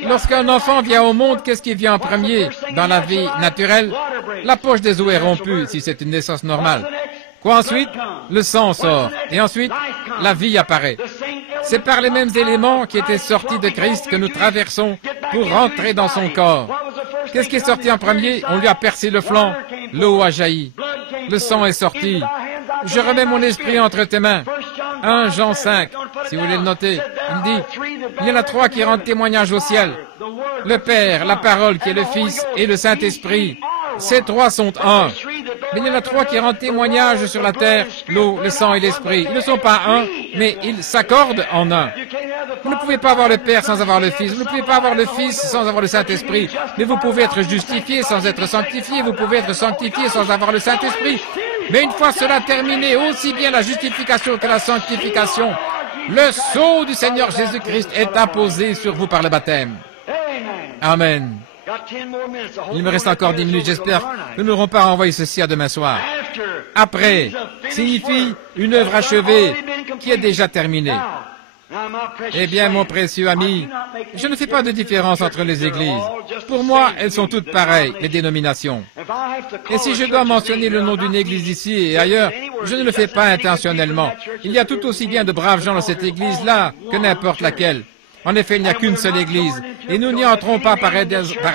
Lorsqu'un enfant vient au monde, qu'est-ce qui vient en premier dans la vie naturelle? La poche des os est rompue, si c'est une naissance normale. Quoi ensuite? Le sang sort. Et ensuite, la vie apparaît. C'est par les mêmes éléments qui étaient sortis de Christ que nous traversons pour rentrer dans son corps. Qu'est-ce qui est sorti en premier? On lui a percé le flanc. L'eau a jailli. Le sang est sorti. Je remets mon esprit entre tes mains. 1 Jean 5, si vous voulez le noter. Il dit, il y en a 3 qui rendent témoignage au ciel. Le Père, la parole qui est le Fils et le Saint-Esprit. Ces 3 sont un. Mais il y en a 3 qui rendent témoignage sur la terre, l'eau, le sang et l'esprit. Ils ne sont pas un, mais ils s'accordent en un. Vous ne pouvez pas avoir le Père sans avoir le Fils. Vous ne pouvez pas avoir le Fils sans avoir le Saint-Esprit. Mais vous pouvez être justifié sans être sanctifié. Vous pouvez être sanctifié sans avoir le Saint-Esprit. Mais une fois cela terminé, aussi bien la justification que la sanctification, le sceau du Seigneur Jésus-Christ est apposé sur vous par le baptême. Amen. Il me reste encore 10 minutes, j'espère que nous n'aurons pas renvoyé ceci à demain soir. Après signifie une œuvre achevée qui est déjà terminée. Eh bien, mon précieux ami, je ne fais pas de différence entre les églises. Pour moi, elles sont toutes pareilles, les dénominations. Et si je dois mentionner le nom d'une église ici et ailleurs, je ne le fais pas intentionnellement. Il y a tout aussi bien de braves gens dans cette église-là que n'importe laquelle. En effet, il n'y a qu'une seule église. Et nous n'y entrons pas par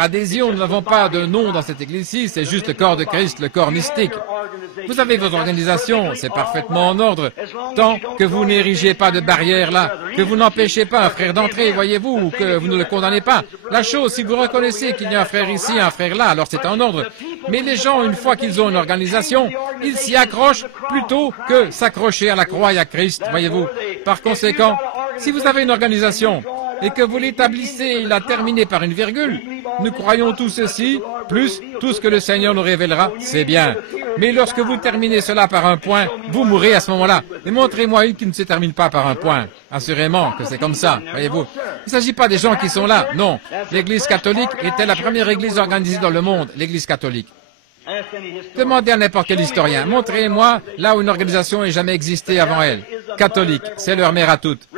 adhésion. Nous n'avons pas de nom dans cette église-ci. C'est juste le corps de Christ, le corps mystique. Vous avez vos organisations, c'est parfaitement en ordre. Tant que vous n'érigez pas de barrière là, que vous n'empêchez pas un frère d'entrer, voyez-vous, ou que vous ne le condamnez pas. La chose, si vous reconnaissez qu'il y a un frère ici, un frère là, alors c'est en ordre. Mais les gens, une fois qu'ils ont une organisation, ils s'y accrochent plutôt que s'accrocher à la croix et à Christ, voyez-vous. Par conséquent, si vous avez une organisation et que vous l'établissez et la terminez par une virgule, nous croyons tout ceci, plus tout ce que le Seigneur nous révélera, c'est bien. Mais lorsque vous terminez cela par un point, vous mourrez à ce moment-là. Et montrez-moi une qui ne se termine pas par un point. Assurément que c'est comme ça, voyez-vous. Il ne s'agit pas des gens qui sont là, non. L'Église catholique était la première Église organisée dans le monde, l'Église catholique. Demandez à n'importe quel historien, montrez-moi là où une organisation n'ait jamais existé avant elle. Catholique, c'est leur mère à toutes.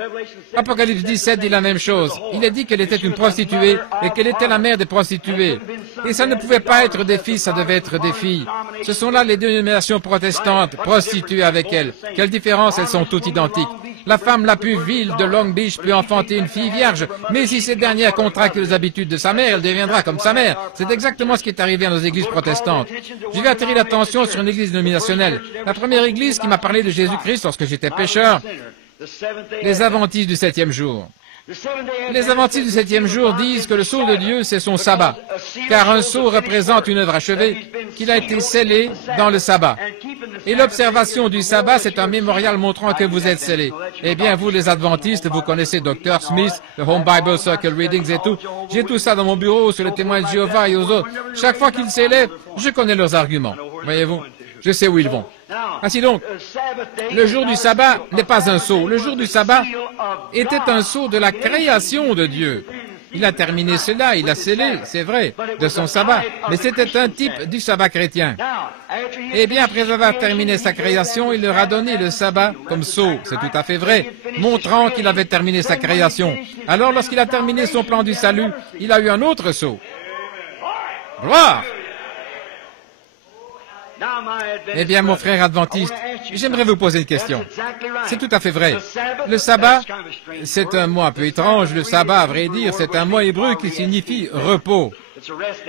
Apocalypse 17 dit la même chose. Il est dit qu'elle était une prostituée et qu'elle était la mère des prostituées. Et ça ne pouvait pas être des fils, ça devait être des filles. Ce sont là les dénominations protestantes, prostituées avec elles. Quelle différence, elles sont toutes identiques. La femme la plus vile de Long Beach peut enfanter une fille vierge, mais si cette dernière contracte les habitudes de sa mère, elle deviendra comme sa mère. C'est exactement ce qui est arrivé à nos églises protestantes. Je vais attirer l'attention sur une église dénominationnelle. La première église qui m'a parlé de Jésus-Christ lorsque j'étais pécheur, les Adventistes du 7e jour. Les Adventistes du 7e jour disent que le sceau de Dieu, c'est son sabbat, car un sceau représente une œuvre achevée, qu'il a été scellé dans le sabbat. Et l'observation du sabbat, c'est un mémorial montrant que vous êtes scellés. Eh bien, vous, les Adventistes, vous connaissez Dr. Smith, le Home Bible Circle Readings et tout. J'ai tout ça dans mon bureau sur le témoin de Jéhovah et aux autres. Chaque fois qu'ils s'élèvent, je connais leurs arguments. Voyez-vous, je sais où ils vont. Ainsi donc, le jour du sabbat n'est pas un sceau. Le jour du sabbat était un sceau de la création de Dieu. Il a terminé cela, il a scellé, c'est vrai, de son sabbat, mais c'était un type du sabbat chrétien. Eh bien, après avoir terminé sa création, il leur a donné le sabbat comme sceau, c'est tout à fait vrai, montrant qu'il avait terminé sa création. Alors, lorsqu'il a terminé son plan du salut, il a eu un autre sceau. Gloire! Eh bien, mon frère adventiste, j'aimerais vous poser une question. C'est tout à fait vrai. Le sabbat, c'est un mot un peu étrange. Le sabbat, à vrai dire, c'est un mot hébreu qui signifie repos.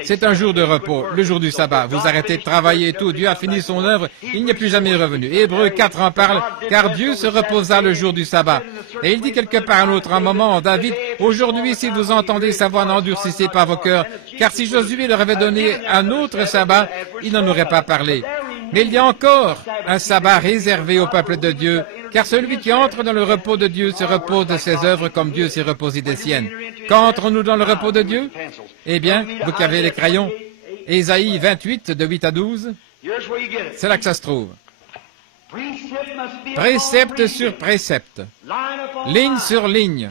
C'est un jour de repos, le jour du sabbat. Vous arrêtez de travailler et tout. Dieu a fini son œuvre. Il n'est plus jamais revenu. Hébreu 4 en parle, car Dieu se reposa le jour du sabbat. Et il dit quelque part à un autre moment, David, aujourd'hui, si vous entendez sa voix, n'endurcissez pas vos cœurs, car si Josué leur avait donné un autre sabbat, il n'en aurait pas parlé. Mais il y a encore un sabbat réservé au peuple de Dieu, car celui qui entre dans le repos de Dieu se repose de ses œuvres comme Dieu s'est reposé des siennes. Quand entrons-nous dans le repos de Dieu? Eh bien, vous qui avez les crayons, Ésaïe 28, de 8 à 12. C'est là que ça se trouve. Précepte sur précepte, ligne sur ligne,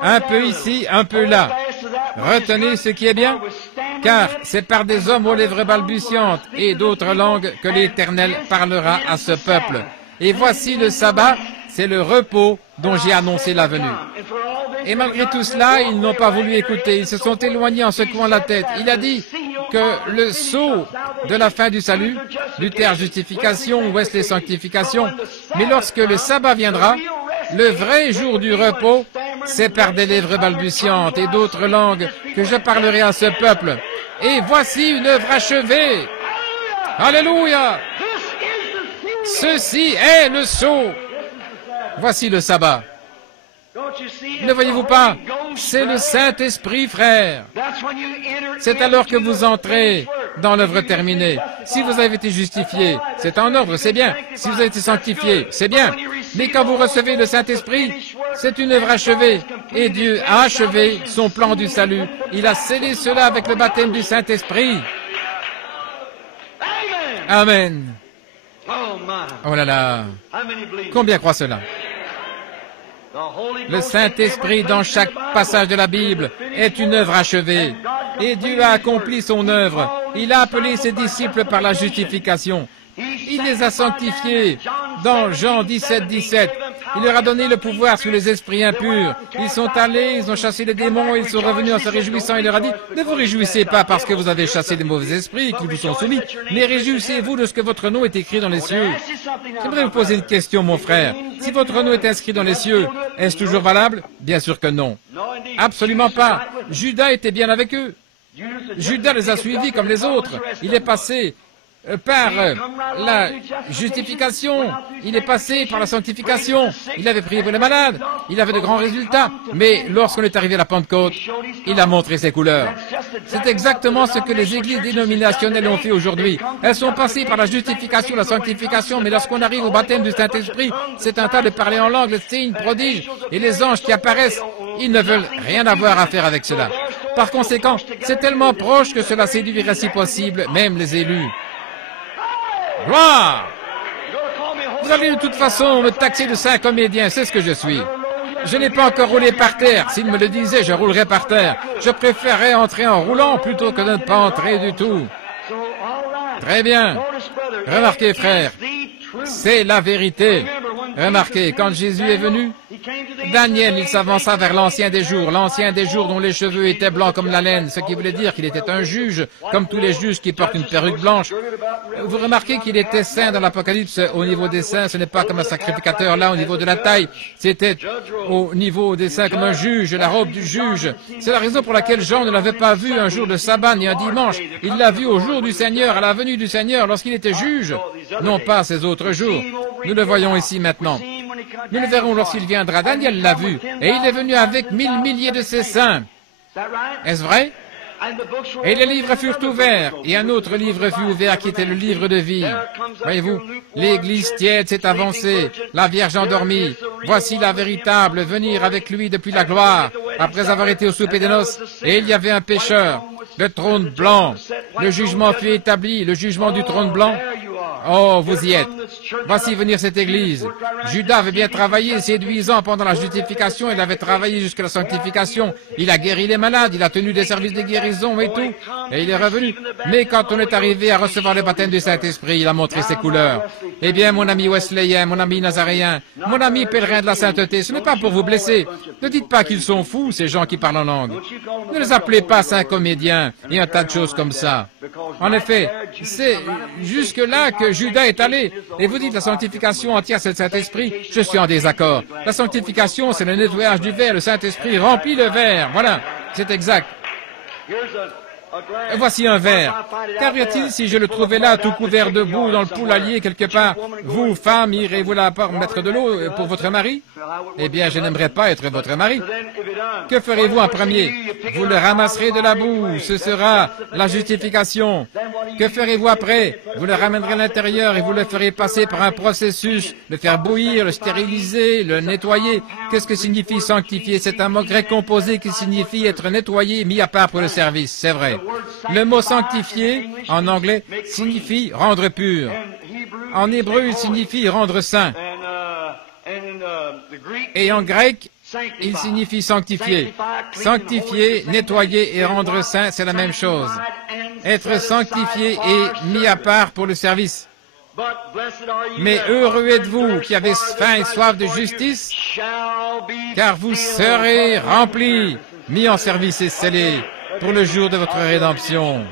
un peu ici, un peu là. Retenez ce qui est bien, car c'est par des hommes aux lèvres balbutiantes et d'autres langues que l'Éternel parlera à ce peuple. Et voici le sabbat, c'est le repos dont j'ai annoncé la venue. Et malgré tout cela, ils n'ont pas voulu écouter, ils se sont éloignés en secouant la tête. Il a dit que le sceau de la fin du salut, Luther justification, Wesley sanctification, mais lorsque le sabbat viendra, le vrai jour du repos, c'est par des lèvres balbutiantes et d'autres langues que je parlerai à ce peuple. Et voici une œuvre achevée. Alléluia! Ceci est le sceau. Voici le sabbat. Ne voyez-vous pas? C'est le Saint-Esprit, frère. C'est alors que vous entrez dans l'œuvre terminée. Si vous avez été justifié, c'est en ordre, c'est bien. Si vous avez été sanctifié, c'est bien. Mais quand vous recevez le Saint-Esprit, c'est une œuvre achevée. Et Dieu a achevé son plan du salut. Il a scellé cela avec le baptême du Saint-Esprit. Amen. Oh là là. Combien croient cela? Le Saint-Esprit, dans chaque passage de la Bible, est une œuvre achevée. Et Dieu a accompli son œuvre. Il a appelé ses disciples par la justification. Il les a sanctifiés. Dans Jean 17, 17, il leur a donné le pouvoir sur les esprits impurs. Ils sont allés, ils ont chassé les démons, ils sont revenus en se réjouissant. Il leur a dit, ne vous réjouissez pas parce que vous avez chassé des mauvais esprits qui vous sont soumis, mais réjouissez-vous de ce que votre nom est écrit dans les cieux. J'aimerais vous poser une question, mon frère. Si votre nom est inscrit dans les cieux, est-ce toujours valable? Bien sûr que non. Absolument pas. Judas était bien avec eux. Judas les a suivis comme les autres. Il est passé par la justification, il est passé par la sanctification, il avait prié pour les malades, il avait de grands résultats, mais lorsqu'on est arrivé à la Pentecôte, il a montré ses couleurs. C'est exactement ce que les églises dénominationnelles ont fait aujourd'hui. Elles sont passées par la justification, la sanctification, mais lorsqu'on arrive au baptême du Saint-Esprit, c'est un tas de parler en langue, de signes, prodiges, et les anges qui apparaissent, ils ne veulent rien avoir à faire avec cela. Par conséquent, c'est tellement proche que cela séduirait si possible, même les élus. Gloire! Vous allez de toute façon me taxer de saint comédien, c'est ce que je suis. Je n'ai pas encore roulé par terre. S'il me le disait, je roulerais par terre. Je préférerais entrer en roulant plutôt que de ne pas entrer du tout. Très bien. Remarquez, frère, c'est la vérité. Remarquez, quand Jésus est venu, Daniel, il s'avança vers l'ancien des jours dont les cheveux étaient blancs comme la laine, ce qui voulait dire qu'il était un juge, comme tous les juges qui portent une perruque blanche. Vous remarquez qu'il était saint dans l'Apocalypse au niveau des saints, ce n'est pas comme un sacrificateur là au niveau de la taille, c'était au niveau des saints comme un juge, la robe du juge. C'est la raison pour laquelle Jean ne l'avait pas vu un jour de sabbat ni un dimanche, il l'a vu au jour du Seigneur, à la venue du Seigneur, lorsqu'il était juge, non pas ces autres jours. Nous le voyons ici maintenant. Nous le verrons lorsqu'il viendra. Daniel l'a vu, et il est venu avec 1000 milliers de ses saints. Est-ce vrai? Et les livres furent ouverts, et un autre livre fut ouvert qui était le livre de vie. Voyez-vous, l'Église tiède s'est avancée, la Vierge endormie. Voici la véritable, venir avec lui depuis la gloire, après avoir été au souper des noces. Et il y avait un pécheur, le trône blanc. Le jugement fut établi, le jugement du trône blanc. Oh, vous y êtes. Voici venir cette Église. Judas avait bien travaillé, séduisant pendant la justification, il avait travaillé jusqu'à la sanctification. Il a guéri les malades, il a tenu des services de guérison et tout, et il est revenu. Mais quand on est arrivé à recevoir le baptême du Saint-Esprit, il a montré ses couleurs. Eh bien, mon ami Wesleyen, mon ami Nazaréen, mon ami pèlerin de la sainteté, ce n'est pas pour vous blesser. Ne dites pas qu'ils sont fous, ces gens qui parlent en langue. Ne les appelez pas saints comédiens et un tas de choses comme ça. En effet, c'est jusque-là que Judas est allé. Et vous dites la sanctification entière, c'est le Saint-Esprit. Je suis en désaccord. La sanctification, c'est le nettoyage du verre. Le Saint-Esprit remplit le verre. Voilà, c'est exact. Voici un verre. Qu'arrive-t-il si je le trouvais là, tout couvert de boue, dans le poulailler quelque part? Vous, femme, irez-vous là mettre de l'eau pour votre mari? Eh bien, je n'aimerais pas être votre mari. Que ferez-vous en premier? Vous le ramasserez de la boue, ce sera la justification. Que ferez-vous après? Vous le ramènerez à l'intérieur et vous le ferez passer par un processus, le faire bouillir, le stériliser, le nettoyer. Qu'est-ce que signifie sanctifier? C'est un mot grec composé qui signifie être nettoyé, mis à part pour le service, c'est vrai. Le mot sanctifier, en anglais, signifie rendre pur. En hébreu, il signifie rendre saint. Et en grec, il signifie sanctifier. Sanctifier, nettoyer et rendre saint, c'est la même chose. Être sanctifié et mis à part pour le service. Mais heureux êtes-vous qui avez faim et soif de justice, car vous serez remplis, mis en service et scellés pour le jour de votre rédemption.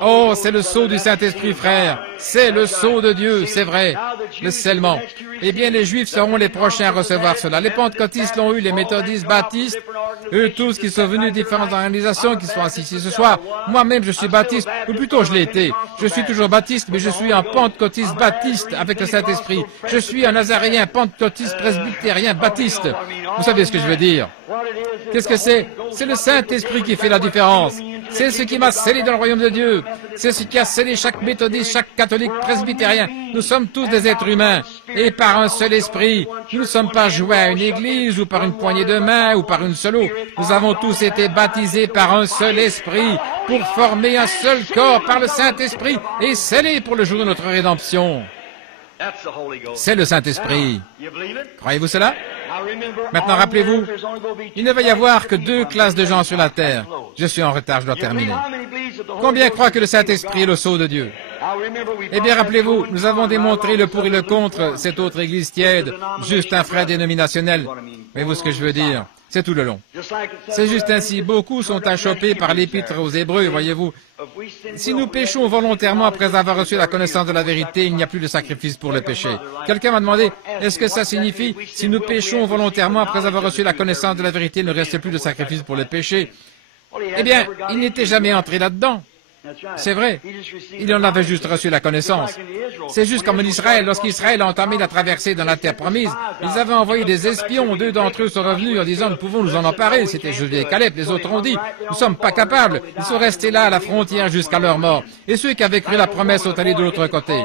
Oh, c'est le sceau du Saint-Esprit, frère. C'est le sceau de Dieu, c'est vrai. Le scellement. Eh bien, les Juifs seront les prochains à recevoir cela. Les pentecôtistes l'ont eu, les méthodistes, baptistes, eux tous qui sont venus de différentes organisations, qui sont assis ici ce soir. Moi-même, je suis baptiste, ou plutôt je l'ai été. Je suis toujours baptiste, mais je suis un pentecôtiste baptiste avec le Saint-Esprit. Je suis un nazaréen, pentecôtiste, presbytérien, baptiste. Vous savez ce que je veux dire? Qu'est-ce que c'est? C'est le Saint-Esprit qui fait la différence. C'est ce qui m'a scellé dans le royaume de Dieu. C'est ce qui a scellé chaque méthodiste, chaque catholique, presbytérien. Nous sommes tous des êtres humains. Et par un seul esprit, nous ne sommes pas joints à une église, ou par une poignée de main, ou par une seule eau. Nous avons tous été baptisés par un seul esprit, pour former un seul corps par le Saint-Esprit, et scellés pour le jour de notre rédemption. C'est le Saint-Esprit. Croyez-vous cela? Maintenant, rappelez-vous, il ne va y avoir que 2 classes de gens sur la terre. Je suis en retard, je dois terminer. Combien croient que le Saint-Esprit est le sceau de Dieu? Eh bien, rappelez-vous, nous avons démontré le pour et le contre cette autre église tiède, juste un frère dénominationnel. Voyez-vous ce que je veux dire? C'est tout le long. C'est juste ainsi. Beaucoup sont achoppés par l'épître aux Hébreux, voyez-vous. Si nous péchons volontairement après avoir reçu la connaissance de la vérité, il n'y a plus de sacrifice pour le péché. Quelqu'un m'a demandé, est-ce que ça signifie, si nous péchons volontairement après avoir reçu la connaissance de la vérité, il ne reste plus de sacrifice pour le péché? Eh bien, il n'était jamais entré là-dedans. C'est vrai. Il en avait juste reçu la connaissance. C'est juste comme en Israël. Lorsqu'Israël a entamé la traversée dans la terre promise, ils avaient envoyé des espions. 2 d'entre eux sont revenus en disant, nous pouvons nous en emparer. C'était Josué et Caleb. Les autres ont dit, nous ne sommes pas capables. Ils sont restés là à la frontière jusqu'à leur mort. Et ceux qui avaient cru la promesse sont allés de l'autre côté.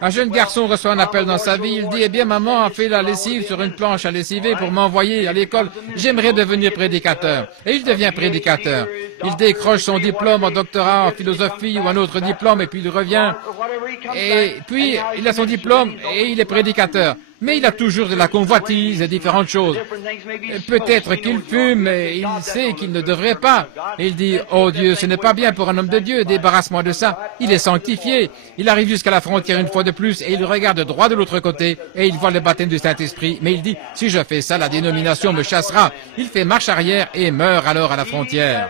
Un jeune garçon reçoit un appel dans sa vie. Il dit, eh bien, maman a fait la lessive sur une planche à lessiver pour m'envoyer à l'école. J'aimerais devenir prédicateur. Et il devient prédicateur. Il décroche son diplôme en doctorat en philosophie ou un autre diplôme et puis il revient. Et puis, il a son diplôme et il est prédicateur. Mais il a toujours de la convoitise et différentes choses. Peut-être qu'il fume et il sait qu'il ne devrait pas. Et il dit, oh Dieu, ce n'est pas bien pour un homme de Dieu, débarrasse-moi de ça. Il est sanctifié. Il arrive jusqu'à la frontière une fois de plus et il regarde droit de l'autre côté et il voit le baptême du Saint-Esprit. Mais il dit, si je fais ça, la dénomination me chassera. Il fait marche arrière et meurt alors à la frontière.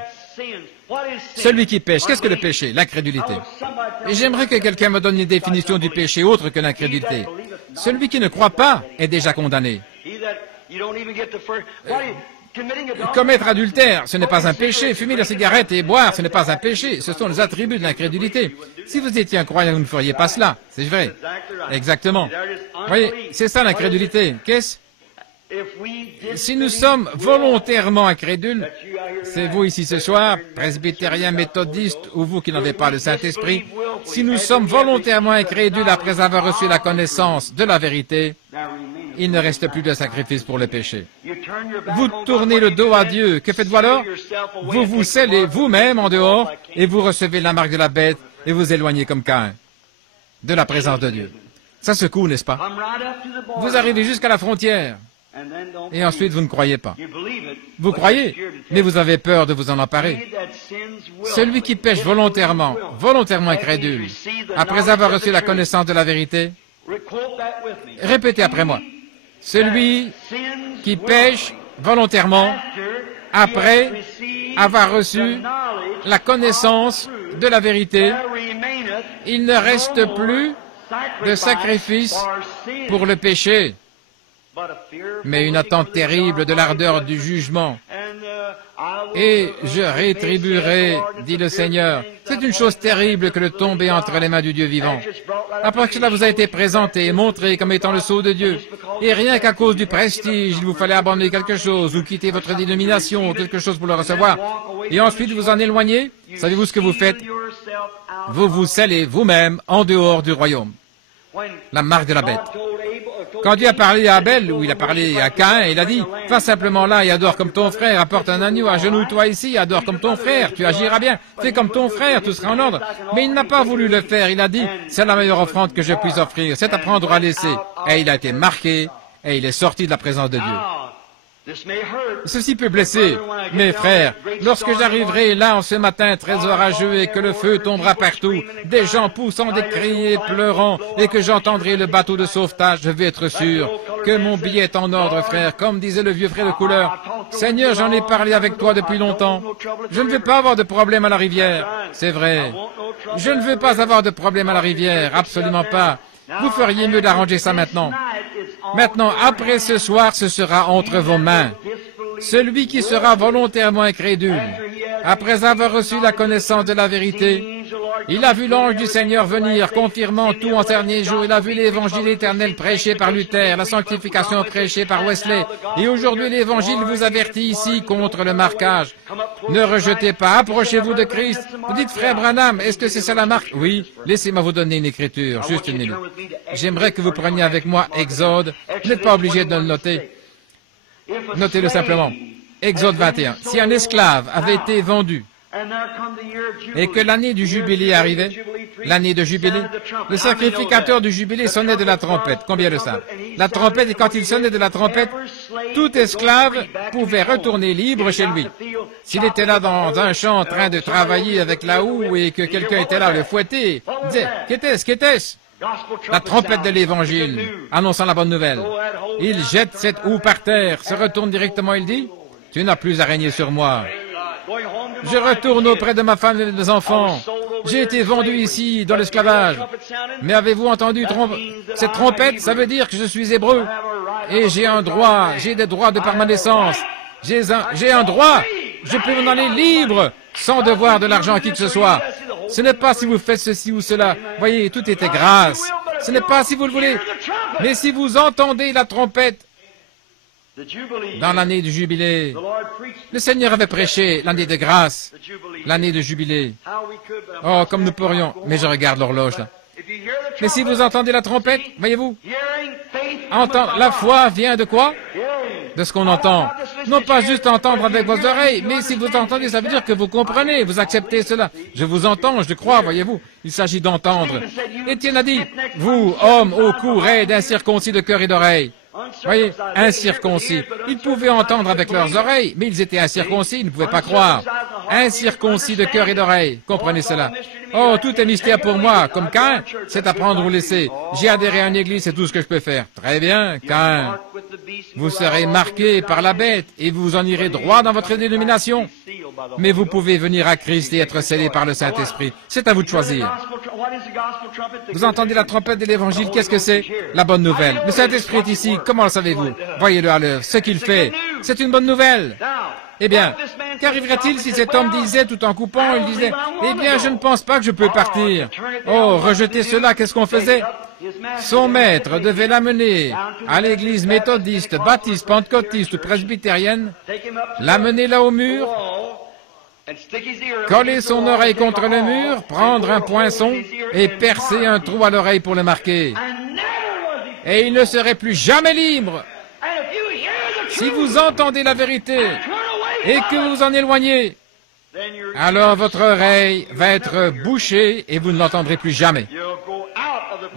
Celui qui pêche, qu'est-ce que le péché? L'incrédulité. Et j'aimerais que quelqu'un me donne une définition du péché autre que l'incrédulité. Celui qui ne croit pas est déjà condamné. Commettre adultère, ce n'est pas un péché. Fumer la cigarette et boire, ce n'est pas un péché. Ce sont les attributs de l'incrédulité. Si vous étiez un croyant, vous ne feriez pas cela. C'est vrai. Exactement. Vous voyez, c'est ça l'incrédulité. Qu'est-ce? Si nous sommes volontairement incrédules, c'est vous ici ce soir, presbytériens, méthodistes, ou vous qui n'avez pas le Saint-Esprit, si nous sommes volontairement incrédules après avoir reçu la connaissance de la vérité, il ne reste plus de sacrifice pour le péché. Vous tournez le dos à Dieu. Que faites-vous alors? Vous vous scellez vous-même en dehors et vous recevez la marque de la bête et vous éloignez comme Caïn de la présence de Dieu. Ça secoue, n'est-ce pas? Vous arrivez jusqu'à la frontière. Et ensuite, vous ne croyez pas. Vous croyez, mais vous avez peur de vous en emparer. Celui qui pêche volontairement incrédule, après avoir reçu la connaissance de la vérité, répétez après moi. Celui qui pêche volontairement, après avoir reçu la connaissance de la vérité, il ne reste plus de sacrifice pour le péché, mais une attente terrible de l'ardeur du jugement. Et je rétribuerai, dit le Seigneur. C'est une chose terrible que de tomber entre les mains du Dieu vivant. Après que cela vous a été présenté et montré comme étant le sceau de Dieu, et rien qu'à cause du prestige, il vous fallait abandonner quelque chose, ou quitter votre dénomination, ou quelque chose pour le recevoir, et ensuite vous en éloignez, savez-vous ce que vous faites? Vous vous scellez vous-même en dehors du royaume. La marque de la bête. Quand Dieu a parlé à Abel, ou il a parlé à Caïn, il a dit, va simplement là et adore comme ton frère, apporte un agneau, agenouille-toi ici, adore comme ton frère, tu agiras bien, fais comme ton frère, tout sera en ordre. Mais il n'a pas voulu le faire, il a dit, c'est la meilleure offrande que je puisse offrir, c'est à prendre ou à laisser. Et il a été marqué, et il est sorti de la présence de Dieu. Ceci peut blesser, mes frères, lorsque j'arriverai là en ce matin très orageux et que le feu tombera partout, des gens poussant des cris et pleurant, et que j'entendrai le bateau de sauvetage, je vais être sûr que mon billet est en ordre, frère, comme disait le vieux frère de couleur. Seigneur, j'en ai parlé avec toi depuis longtemps. Je ne veux pas avoir de problème à la rivière. C'est vrai. Je ne veux pas avoir de problème à la rivière, absolument pas. Vous feriez mieux d'arranger ça maintenant. Maintenant, après ce soir, ce sera entre vos mains. Celui qui sera volontairement incrédule, après avoir reçu la connaissance de la vérité, il a vu l'ange du Seigneur venir, confirmant tout en dernier jour. Il a vu l'évangile éternel prêché par Luther, la sanctification prêchée par Wesley. Et aujourd'hui, l'évangile vous avertit ici contre le marquage. Ne rejetez pas, approchez-vous de Christ. Vous dites, frère Branham, est-ce que c'est ça la marque? Oui, laissez-moi vous donner une écriture, juste une minute. J'aimerais que vous preniez avec moi Exode. Vous n'êtes pas obligé de le noter. Notez-le simplement. Exode 21. Si un esclave avait été vendu et que l'année du jubilé arrivait, l'année de jubilé, le sacrificateur du jubilé sonnait de la trompette. Combien le savent? La trompette, et quand il sonnait de la trompette, tout esclave pouvait retourner libre chez lui. S'il était là dans un champ en train de travailler avec la houe et que quelqu'un était là le fouetter, il disait, qu'était-ce, qu'était-ce? La trompette de l'Évangile, annonçant la bonne nouvelle. Il jette cette houe par terre, se retourne directement, il dit, « Tu n'as plus à régner sur moi. Je retourne auprès de ma femme et de mes enfants. J'ai été vendu ici, dans l'esclavage. Mais avez-vous entendu cette trompette? Ça veut dire que je suis hébreu. Et j'ai un droit, j'ai des droits de par ma naissance. J'ai un droit. Je peux m'en aller libre, sans devoir de l'argent à qui que ce soit. Ce n'est pas si vous faites ceci ou cela. Voyez, tout était grâce. Ce n'est pas si vous le voulez. Mais si vous entendez la trompette, dans l'année du jubilé, le Seigneur avait prêché l'année de grâce, l'année de jubilé. Oh, comme nous pourrions. Mais je regarde l'horloge là. Mais si vous entendez la trompette, voyez-vous, la foi vient de quoi? De ce qu'on entend. Non pas juste entendre avec vos oreilles, mais si vous entendez, ça veut dire que vous comprenez, vous acceptez cela. Je vous entends, je crois, voyez-vous. Il s'agit d'entendre. Étienne a dit, vous, hommes au cou raide, incirconcis de cœur et d'oreille. Voyez, incirconcis. Ils pouvaient entendre avec leurs oreilles, mais ils étaient incirconcis, ils ne pouvaient pas croire. Incirconcis de cœur et d'oreille. Comprenez cela. Oh, tout est mystère pour moi. Comme Caïn, c'est à prendre ou laisser. J'ai adhéré à une église, c'est tout ce que je peux faire. Très bien, Caïn. Vous serez marqué par la bête et vous en irez droit dans votre dénomination. Mais vous pouvez venir à Christ et être scellé par le Saint-Esprit. C'est à vous de choisir. Vous entendez la trompette de l'Évangile, qu'est-ce que c'est? La bonne nouvelle. Le Saint-Esprit est ici, comment le savez-vous? Voyez-le à l'œuvre, ce qu'il fait, c'est une bonne nouvelle. Eh bien, qu'arriverait-il si cet homme disait, tout en coupant, il disait, eh bien, je ne pense pas que je peux partir. Oh, rejeter cela, qu'est-ce qu'on faisait? Son maître devait l'amener à l'église méthodiste, baptiste, pentecôtiste ou presbytérienne, l'amener là au mur, coller son oreille contre le mur, prendre un poinçon et percer un trou à l'oreille pour le marquer. Et il ne serait plus jamais libre. Si vous entendez la vérité et que vous vous en éloignez, alors votre oreille va être bouchée et vous ne l'entendrez plus jamais.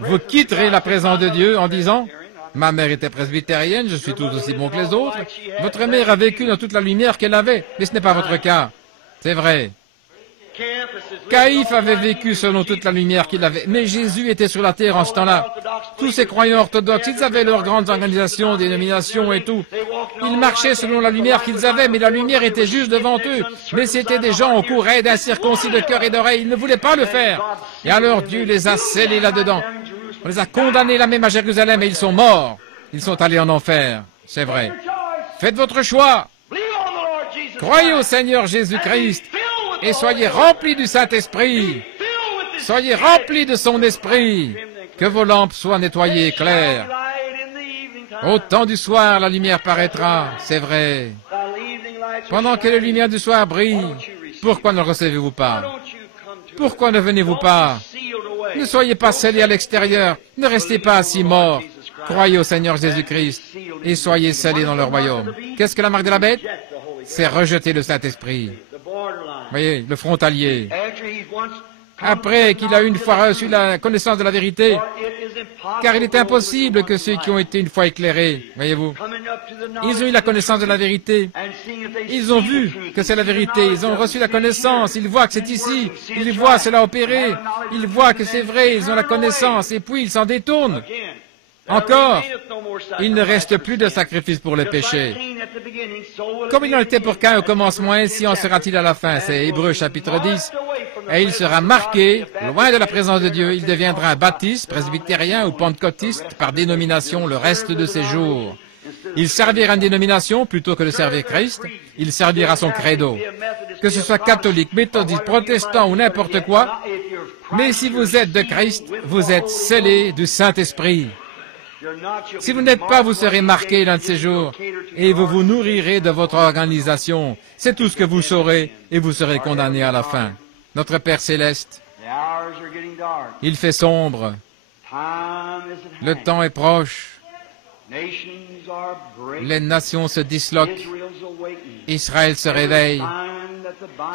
Vous quitterez la présence de Dieu en disant, ma mère était presbytérienne, je suis tout aussi bon que les autres. Votre mère a vécu dans toute la lumière qu'elle avait, mais ce n'est pas votre cas. C'est vrai. Caïphe avait vécu selon toute la lumière qu'il avait, mais Jésus était sur la terre en ce temps-là. Tous ces croyants orthodoxes, ils avaient leurs grandes organisations, dénominations et tout. Ils marchaient selon la lumière qu'ils avaient, mais la lumière était juste devant eux. Mais c'était des gens au cou raide, incirconcis de cœur et d'oreille, ils ne voulaient pas le faire. Et alors Dieu les a scellés là-dedans. On les a condamnés là même à Jérusalem et ils sont morts. Ils sont allés en enfer. C'est vrai. Faites votre choix. Croyez au Seigneur Jésus-Christ et soyez remplis du Saint-Esprit. Soyez remplis de son esprit. Que vos lampes soient nettoyées et claires. Au temps du soir, la lumière paraîtra, c'est vrai. Pendant que les lumières du soir brillent, pourquoi ne recevez-vous pas? Pourquoi ne venez-vous pas? Ne soyez pas scellés à l'extérieur, ne restez pas assis morts. Croyez au Seigneur Jésus-Christ et soyez scellés dans le royaume. Qu'est-ce que la marque de la bête? C'est rejeter le Saint-Esprit. Voyez, le frontalier. Après qu'il a une fois reçu la connaissance de la vérité, car il est impossible que ceux qui ont été une fois éclairés, voyez-vous, ils ont eu la connaissance de la vérité, ils ont vu que c'est la vérité, ils ont reçu la connaissance, ils voient que c'est ici, ils voient cela opérer, ils voient que c'est vrai, ils ont la connaissance, et puis ils s'en détournent. Encore, il ne reste plus de sacrifice pour le péché. Comme il en était pour Caïn au commencement, ainsi en sera-t-il à la fin. C'est Hébreux chapitre 10. Et il sera marqué, loin de la présence de Dieu, il deviendra un baptiste, presbytérien ou pentecôtiste par dénomination le reste de ses jours. Il servira une dénomination plutôt que de servir Christ. Il servira son credo. Que ce soit catholique, méthodiste, protestant ou n'importe quoi. Mais si vous êtes de Christ, vous êtes scellés du Saint-Esprit. Si vous n'êtes pas, vous serez marqué l'un de ces jours et vous vous nourrirez de votre organisation. C'est tout ce que vous saurez et vous serez condamné à la fin. Notre Père Céleste, il fait sombre. Le temps est proche. Les nations se disloquent. Israël se réveille.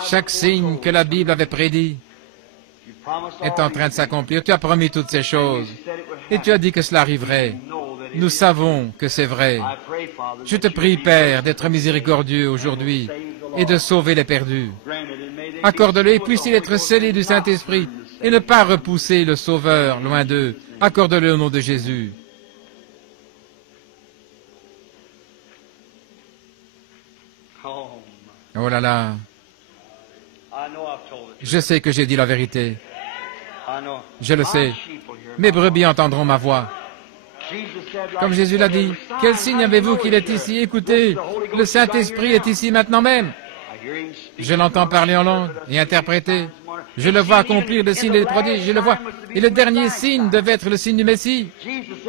Chaque signe que la Bible avait prédit est en train de s'accomplir. Tu as promis toutes ces choses et tu as dit que cela arriverait. Nous savons que c'est vrai. Je te prie, Père, d'être miséricordieux aujourd'hui et de sauver les perdus. Accorde-le et puisse-t-il être scellé du Saint-Esprit et ne pas repousser le Sauveur loin d'eux. Accorde-le au nom de Jésus. Oh là là. Je sais que j'ai dit la vérité. Je le sais. Mes brebis entendront ma voix. Comme Jésus l'a dit, quel signe avez-vous qu'il est ici? Écoutez, le Saint-Esprit est ici maintenant même. Je l'entends parler en langue et interpréter. Je le vois accomplir le signe des prodiges, je le vois. Et le dernier signe devait être le signe du Messie.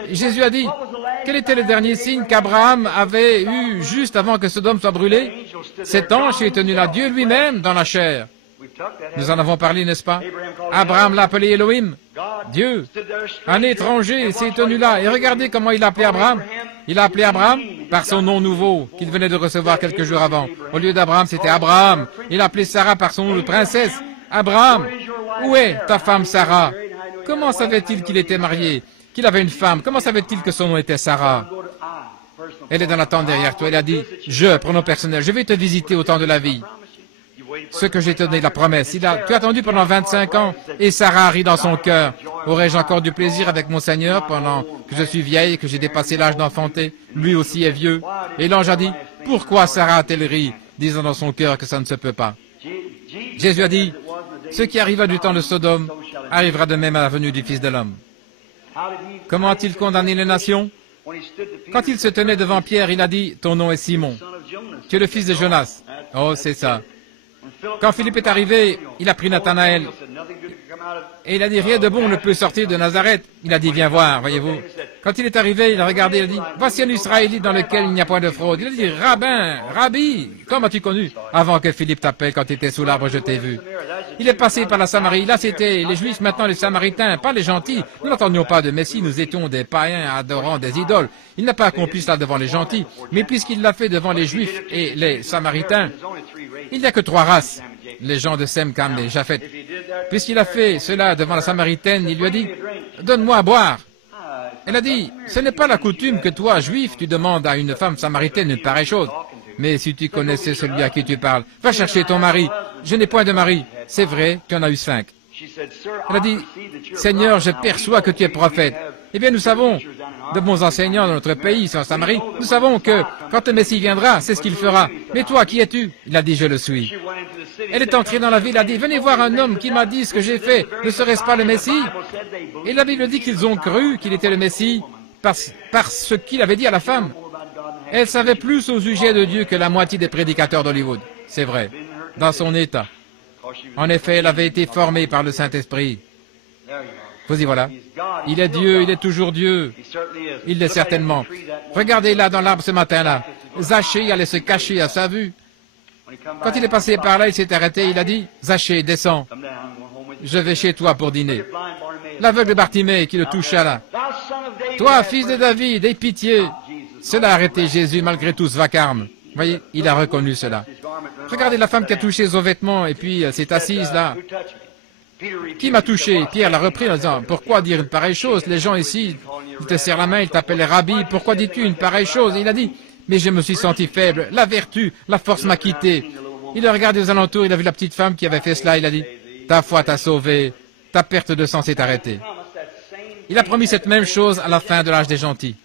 Jésus a dit, quel était le dernier signe qu'Abraham avait eu juste avant que Sodome soit brûlé? Cet ange qui est tenu là, Dieu lui-même dans la chair. Nous en avons parlé, n'est-ce pas? Abraham l'a appelé Elohim, Dieu. Un étranger s'est tenu là. Et regardez comment il a appelé Abraham. Il a appelé Abraham par son nom nouveau qu'il venait de recevoir quelques jours avant. Au lieu d'Abraham, c'était Abraham. Il a appelé Sarah par son nom de princesse. Abraham, où est ta femme Sarah? Comment savait-il qu'il était marié, qu'il avait une femme? Comment savait-il que son nom était Sarah? Elle est dans la tente derrière toi. Elle a dit, pronom personnel, je vais te visiter au temps de la vie. Ce que j'ai donné, la promesse. Tu as attendu pendant 25 ans et Sarah rit dans son cœur. Aurais-je encore du plaisir avec mon Seigneur pendant que je suis vieille et que j'ai dépassé l'âge d'enfanter? Lui aussi est vieux. Et l'ange a dit, pourquoi Sarah a-t-elle ri, disant dans son cœur que ça ne se peut pas? Jésus a dit, ce qui arriva du temps de Sodome arrivera de même à la venue du Fils de l'homme. Comment a-t-il condamné les nations? Quand il se tenait devant Pierre, il a dit, ton nom est Simon. Tu es le fils de Jonas. Oh, c'est ça. Quand Philippe est arrivé, il a pris Nathanaël et il a dit, rien de bon ne peut sortir de Nazareth. Il a dit, viens voir, voyez-vous. Quand il est arrivé, il a regardé, il a dit, voici un Israélite dans lequel il n'y a point de fraude. Il a dit, rabbin, rabbi, comment as-tu connu? Avant que Philippe t'appelle, quand tu étais sous l'arbre, je t'ai vu. Il est passé par la Samarie. Là, c'était les Juifs, maintenant les Samaritains, pas les gentils. Nous n'entendions pas de Messie, nous étions des païens adorant des idoles. Il n'a pas accompli cela devant les gentils, mais puisqu'il l'a fait devant les Juifs et les Samaritains, il n'y a que 3 races, les gens de Sem, Cam et Japhet. Puisqu'il a fait cela devant la Samaritaine, il lui a dit, donne-moi à boire. Elle a dit, ce n'est pas la coutume que toi, juif, tu demandes à une femme samaritaine une pareille chose. Mais si tu connaissais celui à qui tu parles, va chercher ton mari. Je n'ai point de mari. C'est vrai, tu en as eu 5. Elle a dit, Seigneur, je perçois que tu es prophète. Eh bien, nous savons, de bons enseignants dans notre pays, sans Samarie, nous savons que quand le Messie viendra, c'est ce qu'il fera. Mais toi, qui es-tu? Il a dit, je le suis. Elle est entrée dans la ville, elle a dit, venez voir un homme qui m'a dit ce que j'ai fait. Ne serait-ce pas le Messie? Et la Bible dit qu'ils ont cru qu'il était le Messie par ce qu'il avait dit à la femme. Elle savait plus au sujet de Dieu que la moitié des prédicateurs d'Hollywood. C'est vrai, dans son état. En effet, elle avait été formée par le Saint-Esprit. Vous y voilà. Il est Dieu, il est toujours Dieu. Il l'est certainement. Regardez là dans l'arbre ce matin-là. Zachée allait se cacher à sa vue. Quand il est passé par là, il s'est arrêté, il a dit, Zachée, descends. Je vais chez toi pour dîner. L'aveugle Bartimée qui le toucha là. Toi, fils de David, aie pitié. Cela a arrêté Jésus malgré tout ce vacarme. Voyez, il a reconnu cela. Regardez la femme qui a touché son vêtement et puis s'est assise là. Qui m'a touché? Pierre l'a repris en disant, pourquoi dire une pareille chose? Les gens ici, ils te serrent la main, ils t'appellent Rabbi, pourquoi dis-tu une pareille chose? Et il a dit, mais je me suis senti faible, la vertu, la force m'a quitté. Il a regardé aux alentours, il a vu la petite femme qui avait fait cela, il a dit, ta foi t'a sauvé, ta perte de sang s'est arrêtée. Il a promis cette même chose à la fin de l'âge des gentils.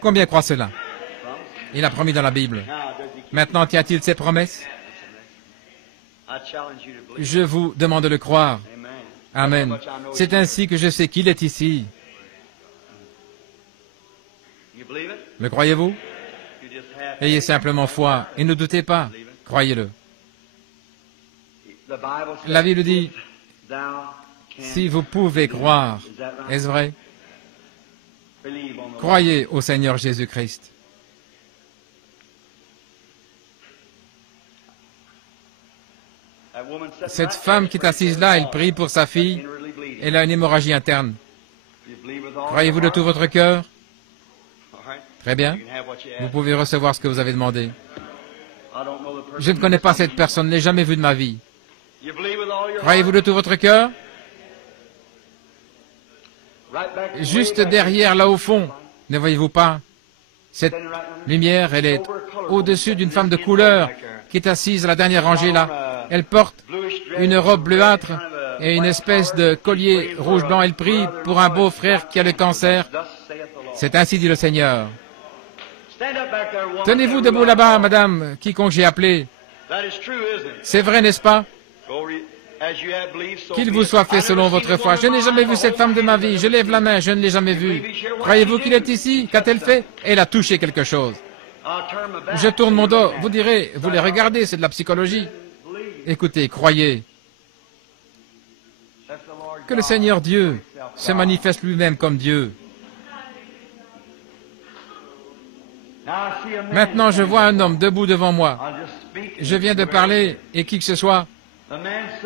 Combien croient cela? Il a promis dans la Bible. Maintenant, tient-il ses promesses? Je vous demande de le croire. Amen. C'est ainsi que je sais qu'il est ici. Le croyez-vous? Ayez simplement foi et ne doutez pas. Croyez-le. La Bible dit, si vous pouvez croire, est-ce vrai? Croyez au Seigneur Jésus-Christ. Cette femme qui est assise là, elle prie pour sa fille. Elle a une hémorragie interne. Croyez-vous de tout votre cœur? Très bien. Vous pouvez recevoir ce que vous avez demandé. Je ne connais pas cette personne, je ne l'ai jamais vue de ma vie. Croyez-vous de tout votre cœur? Juste derrière, là au fond, ne voyez-vous pas? Cette lumière, elle est au-dessus d'une femme de couleur qui est assise à la dernière rangée là. Elle porte une robe bleuâtre et une espèce de collier rouge-blanc. Elle prie pour un beau frère qui a le cancer. C'est ainsi dit le Seigneur. Tenez-vous debout là-bas, madame, quiconque j'ai appelé. C'est vrai, n'est-ce pas? Qu'il vous soit fait selon votre foi. Je n'ai jamais vu cette femme de ma vie. Je lève la main, je ne l'ai jamais vue. Croyez-vous qu'il est ici? Qu'a-t-elle fait? Elle a touché quelque chose. Je tourne mon dos. Vous direz, vous les regardez, c'est de la psychologie. Écoutez, croyez. Que le Seigneur Dieu se manifeste lui-même comme Dieu. Maintenant, je vois un homme debout devant moi. Je viens de parler, et qui que ce soit,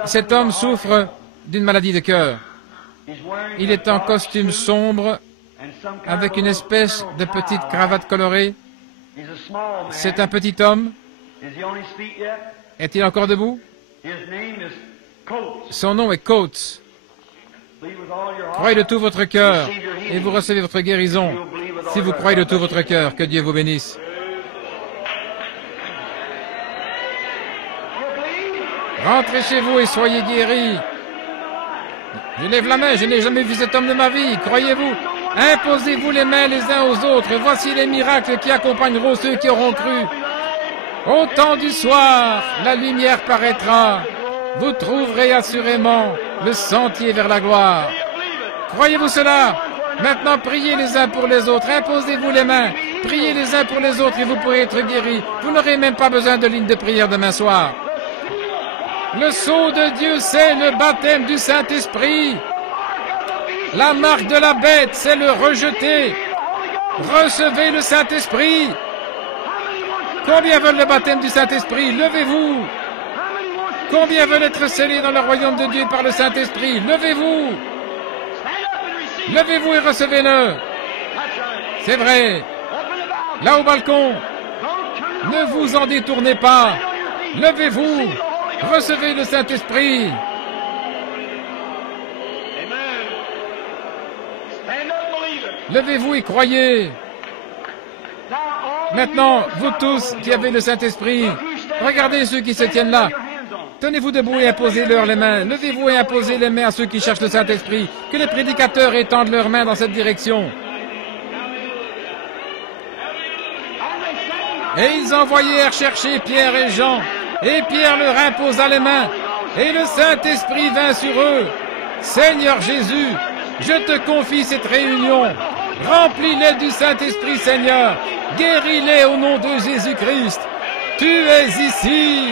cet homme souffre d'une maladie de cœur. Il est en costume sombre, avec une espèce de petite cravate colorée. C'est un petit homme. Est-il encore debout? Son nom est Coates. Croyez de tout votre cœur et vous recevez votre guérison. Si vous croyez de tout votre cœur, que Dieu vous bénisse. Rentrez chez vous et soyez guéris. Je lève la main, je n'ai jamais vu cet homme de ma vie, croyez-vous? Imposez-vous les mains les uns aux autres. Voici les miracles qui accompagneront ceux qui auront cru. Au temps du soir, la lumière paraîtra. Vous trouverez assurément le sentier vers la gloire. Croyez-vous cela? Maintenant, priez les uns pour les autres. Imposez-vous les mains. Priez les uns pour les autres et vous pourrez être guéris. Vous n'aurez même pas besoin de ligne de prière demain soir. Le sceau de Dieu, c'est le baptême du Saint-Esprit. La marque de la bête, c'est le rejeter. Recevez le Saint-Esprit. Combien veulent le baptême du Saint-Esprit? Levez-vous. Combien veulent être scellés dans le royaume de Dieu par le Saint-Esprit? Levez-vous. Levez-vous et recevez-le. C'est vrai. Là au balcon. Ne vous en détournez pas. Levez-vous. Recevez le Saint-Esprit. Levez-vous et croyez. Maintenant, vous tous qui avez le Saint-Esprit, regardez ceux qui se tiennent là. Tenez-vous debout et imposez-leur les mains. Levez-vous et imposez les mains à ceux qui cherchent le Saint-Esprit. Que les prédicateurs étendent leurs mains dans cette direction. Et ils envoyèrent chercher Pierre et Jean. Et Pierre leur imposa les mains. Et le Saint-Esprit vint sur eux. Seigneur Jésus, je te confie cette réunion. Remplis-les du Saint-Esprit, Seigneur. Guéris-les au nom de Jésus-Christ. Tu es ici.